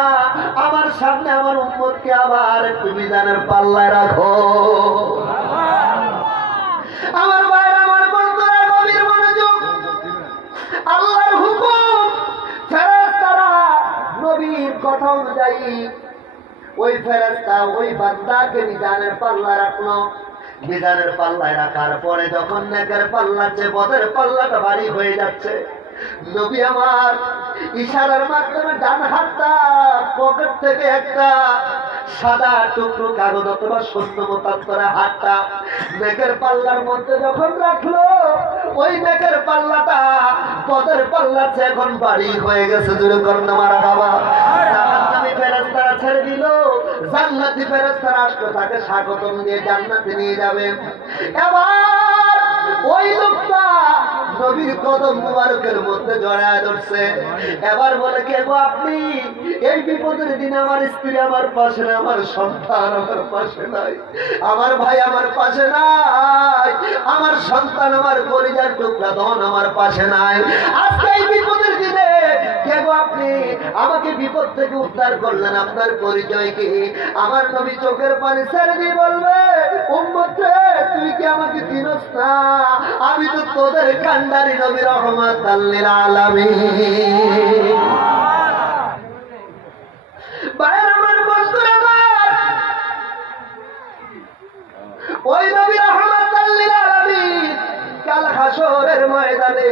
আমার সামনে আমার উম্মতকে আবার একটু বিধানের পাল্লায় রাখো। আমার ভাইরা, আমার বন্ধুরা, গভীর মনোযোগ। আল্লাহর হুকুম, ফেরেশতারা নবীর কথা অনুযায়ী ওই ফেরেশতা ওই বান্দাকে মিজানের পাল্লায় রাখলো। মিজানের পাল্লায় রাখার পরে যখন নেকের পাল্লার চেয়ে বদের পাল্লাটা ভারী হয়ে যাচ্ছে, নবী আমার ইশারার মাধ্যমে ডান হাতটা পকেট থেকে একটা সাদা টুকরো কাগজ অথবা শূন্য মোতাব করে হাতটা নেকের পাল্লার মধ্যে যখন রাখলো, ওই নেকের পাল্লাটা পদের পাল্লার চেয়ে এখন ভারী হয়ে গেছে। জোরে কন্যা মারা বাবা। জাহান্নামী ফেরেশতারা ছেড়ে দিল, জান্নাতি ফেরেশতারা আসলো তাকে স্বাগতম দিয়ে জান্নাতে নিয়ে যাবে। এবার ওই লোকটা নবীর কদম মুবারকের মধ্যে জড়ায় ধরছে। এবার বলে, কে গো আপনি? এই বিপদের দিনে আমার স্ত্রী আমার পাশে নাই, আমার সন্তান আমার পাশে নাই, আমার ভাই আমার পাশে নাই, আমার সন্তান আমার কলিজার টুকরা ধন আমার পাশে নাই। আজকে এই বিপদের দিনে কে গো আপনি? আমাকে বিপদ থেকে উদ্ধার করলেন, আপনার পরিচয় কি? আমার নবী চোখের পানি ছেড়ে দিয়ে বলবে, উম্মত রে তুই কি আমাকে চিনস না? আমি তো তোদের কান্ডারি নবী রহমাতাল লিল আলামিন। ভাইরা আমার, বন্ধুরা আমার, ওই নবী রহমাতাল লিল আলামিন কাল হাসরের ময়দানে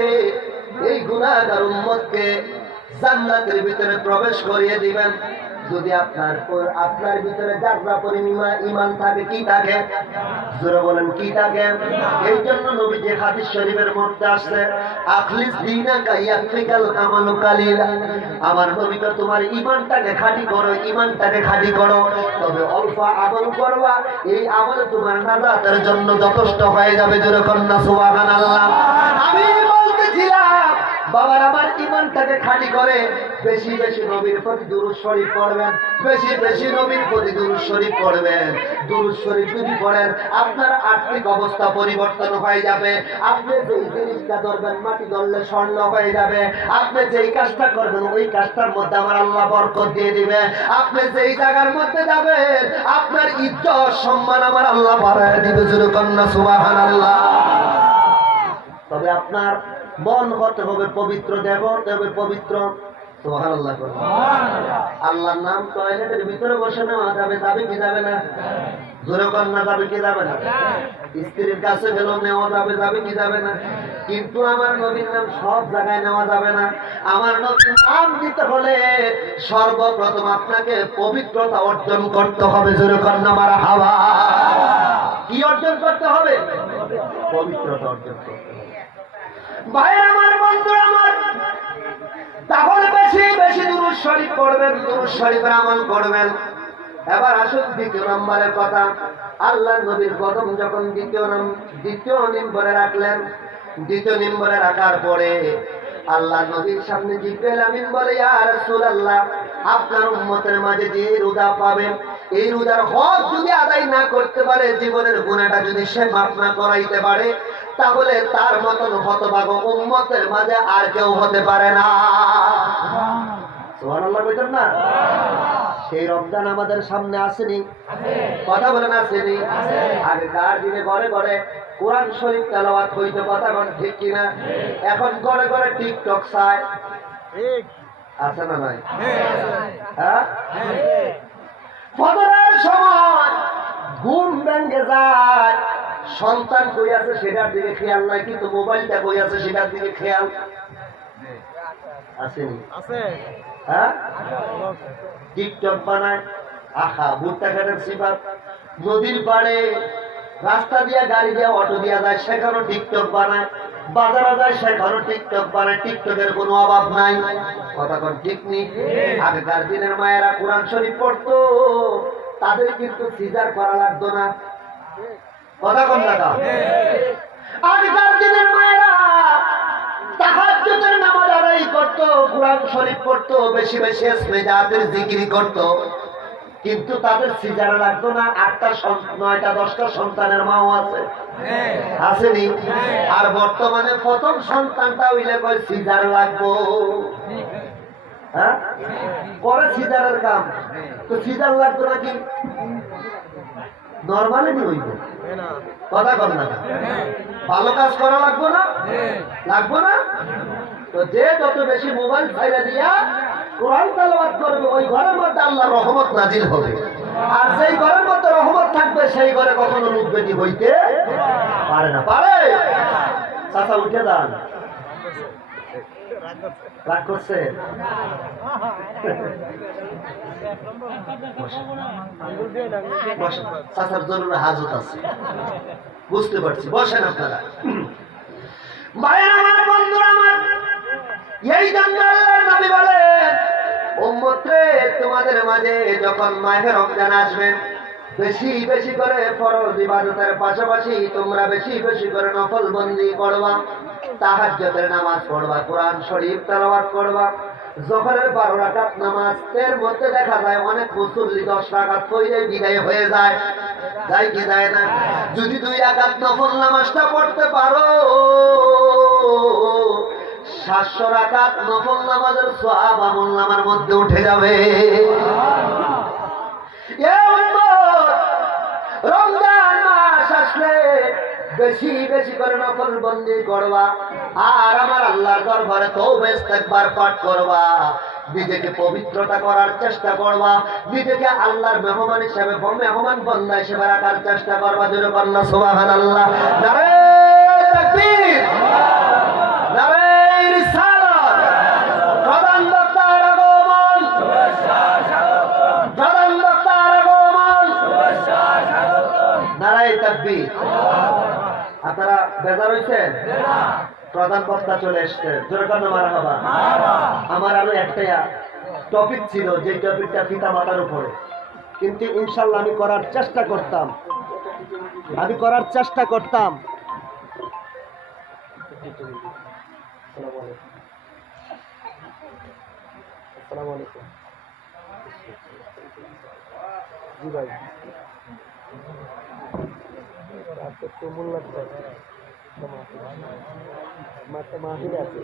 এই গুনাহগার উম্মতকে জান্নাতের ভিতরে প্রবেশ করিয়ে দিবেন। যদি আপনার ভিতরে যাত্রা পরিমাণ ঈমান থাকে, কি থাকে? জোরে বলেন, কি থাকে? এই জন্য নবী যে হাদিস শরীফের মধ্যে আসছে, আখলিস দীনাকা ইয়াকফিকাল আমালু কালিলা, আমার নবী তো তোমার ঈমানটাকে খাঁটি করো, ঈমানটাকে খাঁটি করো, তবে অল্প আমল করবা, এই আমল তোমার নাজাতের জন্য যথেষ্ট হয়ে যাবে। জোরে কন্যা সুবহানাল্লাহ। আমি বলতেছিলাম বাবার আমার ঈমানটাকে খাঁটি করে বেশি বেশি নবীর প্রতি দুরূদ শরীফ পড়বেন, বেশি বেশি নবীর প্রতি দুরূদ শরীফ পড়বেন। দুরূদ শরীফ যদি পড়েন আপনার আর্থিক অবস্থা পরিবর্তন হয়ে যাবে। আপনি যেই জিনিসটা ধরবেন মাটি ধরলে স্বর্ণ হয়ে যাবে। আপনি যেই কাজটা করবেন ওই কাজটার মধ্যে আমার আল্লাহ বরকত দিয়ে দিবে। আপনি যেই জায়গার মধ্যে যাবেন আপনার ইজ্জত সম্মান আমার আল্লাহ বাড়ায় দিবে। জোরে কন্যা সুবহানাল্লাহ। তবে আপনার মন হতে হবে পবিত্র, দেহ হতে হবে পবিত্র। সুবহানাল্লাহ। আল্লাহর নাম টয়লেটের ভিতরে বসে নেওয়া যাবে, যাবে কি যাবে না? জোরে কন্যা যাবে কি যাবে না? স্ত্রীর কাছে গেল নেওয়া যাবে, যাবে কি যাবে না? কিন্তু আমার নবীর নাম সব জায়গায় নেওয়া যাবে না। আমার নবীর নাম দিতে হলে সর্বপ্রথম আপনাকে পবিত্রতা অর্জন করতে হবে। জোরে কন্যা মারহাবা। কি অর্জন করতে হবে? পবিত্রতা অর্জন করতে হবে। ভাইয়ের আমার, বন্ধুরা আমার, তাহলে বেশি বেশি দুরূদ শরীফ পড়বেন, দুরূদ শরীফের আমল করবেন। এবার আসুন দ্বিতীয় নম্বরের কথা। আল্লাহর নবীর কদম যখন দ্বিতীয় নম্বরে রাখলেন, দ্বিতীয় নম্বরে রাখার পরে আল্লাহ নবীর সামনে জিবরাইল আমিন বলে, ইয়া রাসূলুল্লাহ, আপনার উম্মতের মাঝে যে রোজা পাবেন এই রোজার হক যদি আদায় না করতে পারে, জীবনের গুনাহটা যদি সে মাফ না করাইতে পারে, তাহলে তার মতন হতভাগা উম্মতের মাঝে আর কেউ হতে পারে না। সুবহানাল্লাহ কইতেন না? সেই রমজান আমাদের সামনে আসেনি? কথা বলেন আসেনি? আগেকার দিনে ঘরে ঘরে কোরআন শরীফ তেলাওয়াত হইতো, কথা বলেন ঠিক কিনা? এখন ঘরে ঘরে টিকটক চায়, আছে না নাই? হ্যাঁ, ফজরের সময় ঘুম ভেঙে যায়, সন্তান কই আছে সেটার দিকে খেয়াল নাই, কিন্তু মোবাইলটা কই আছে সেটার দিকে খেয়াল আসেনি? হ্যাঁ, টিকটক বানায়, আহা ভুট্টা খাটের সিফাত। নদীর পাড়ে রাস্তা দিয়া গাড়ি দিয়া অটো দিয়া যায়, সেখানেও টিকটক বানায়। বাজারে যায় সেখানেও টিকটক বানায়। টিকটকের কোনো অভাব নাই, কথা কোন ঠিক নেই? আগেকার দিনের মায়েরা কোরআন শরীফ পড়তো, তাদের কিন্তু সিজার করা লাগতো না, কথা কোন না? আগেকার দিনের মায়েরা তাহাজ্জুদের নামাজ আদায় করতো, কোরআন শরীফ পড়তো, বেশি বেশি ইসমে জাতের জিকির করতো, কিন্তু তাদের সিজার লাগতো না। 8টা 9টা 10টা সন্তানের মাও আছে, আসেনি? আর বর্তমানে প্রথম সন্তানটা হইলে কয় সিজার লাগবো, হ্যাঁ করে সিজারের কাম। তো সিজার লাগতো নাকি? নরমালি হইব, কথা কর না? ভালো কাজ করা লাগবো না? লাগবো না? তো যে যত বেশি মোবাইল ছাইড়া দিয়া কোরআন তেলাওয়াত করবে, ওই ঘরের মধ্যে আল্লাহর রহমত নাজিল হবে। আর যেই ঘরের মধ্যে রহমত থাকবে সেই ঘরে কখনো লোক বেটি হইতে পারে না। পারে? চাচা উঠে যান, রাগ করছে? চাচার জরুরি হাজত আছে, বুঝতে পারছি, বসেন আপনারা। ভাইয়ের আমার, বন্ধুরা আমার, এই জন্য আল্লাহর নবী বলেন, উম্মত রে, তোমাদের মাঝে যখন মাহে রমজান আসবে, বেশি বেশি করে ফরজ ইবাদতের পাশাপাশি তোমরা বেশি বেশি করে নফল বন্দি করবা, তাহাজ্জুদের নামাজ পড়বা, কোরআন শরীফ তেলাওয়াত করবা। জোহরের 12 রাকাত নামাজ, এর মধ্যে দেখা যায় অনেক মুসল্লি 10 রাকাত পড়ে বিদায় হয়ে যায়, যায় কি যায় না? যদি 2 রাকাত নফল নামাজটা পড়তে পারো, 700 রাকাত নফল নামাজের সওয়াব আমলনামার মধ্যে উঠে যাবে। রমজান মাস আসলে বেশি বেশি করে নফল বন্দি করবা, আর আমার আল্লাহর দরবারে তওবা ইস্তেগফার পাঠ করবা, নিজেকে পবিত্রতা করার চেষ্টা করবা, নিজেকে আল্লাহর মেহমান হিসেবে, মেহমান বান্দা হিসেবে রাখার চেষ্টা করবা। জোরে বলনা সুবহানাল্লাহ। নারে তাকবীর, নারে রিসালাত। প্রধান বক্তার আগমন, প্রধান বক্তার আগমন, নারে তাকবীর। আপনারা বেজার হয়েছেন? প্রধান বক্তা চলে এসছে, জোরে বলনা মারহাবা। আমার আরো একটা টপিক ছিল, যে টপিকটা পিতা মাতার উপরে, কিন্তু ইনশাল্লাহ আমি করার চেষ্টা করতাম। আসসালামু আলাইকুম। জি ভাই, আজকে তো মোল্লার মাঠটা মাহির আছে।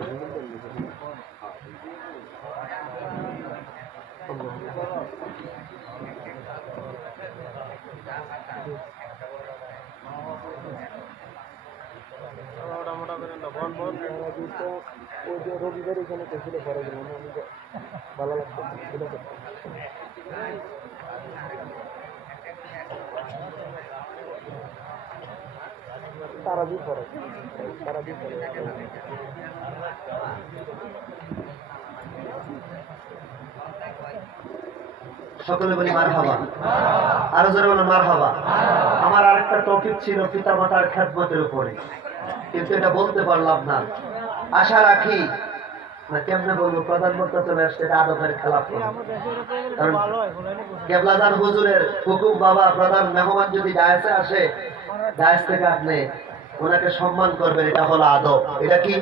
ওই যে রবিবার এখানে কেছিল পরে গেলাম, আমি ভালো লাগতো এটা করতাম। তারাবি পরে সকলে বলি মারহাবা, আরো জোরে বলেন মারহাবা। আমার আরেকটা টপিক ছিল পিতামাতার খেদমতের উপরে, কিন্তু এটা বলতে পারলাম না। আশা রাখি না কেমনে বলবো, প্রধানমন্ত্রী চলে আসছে, এটা আদবের খেলাফ। কারণ কেবলাদান হুজুরের হুকুম, বাবা প্রধান মেহমান যদি ডায়াসে আসে, ডায়াস থেকে আপনি ওনাকে সম্মান করবেন, এটা হলো আদব। এটা কি?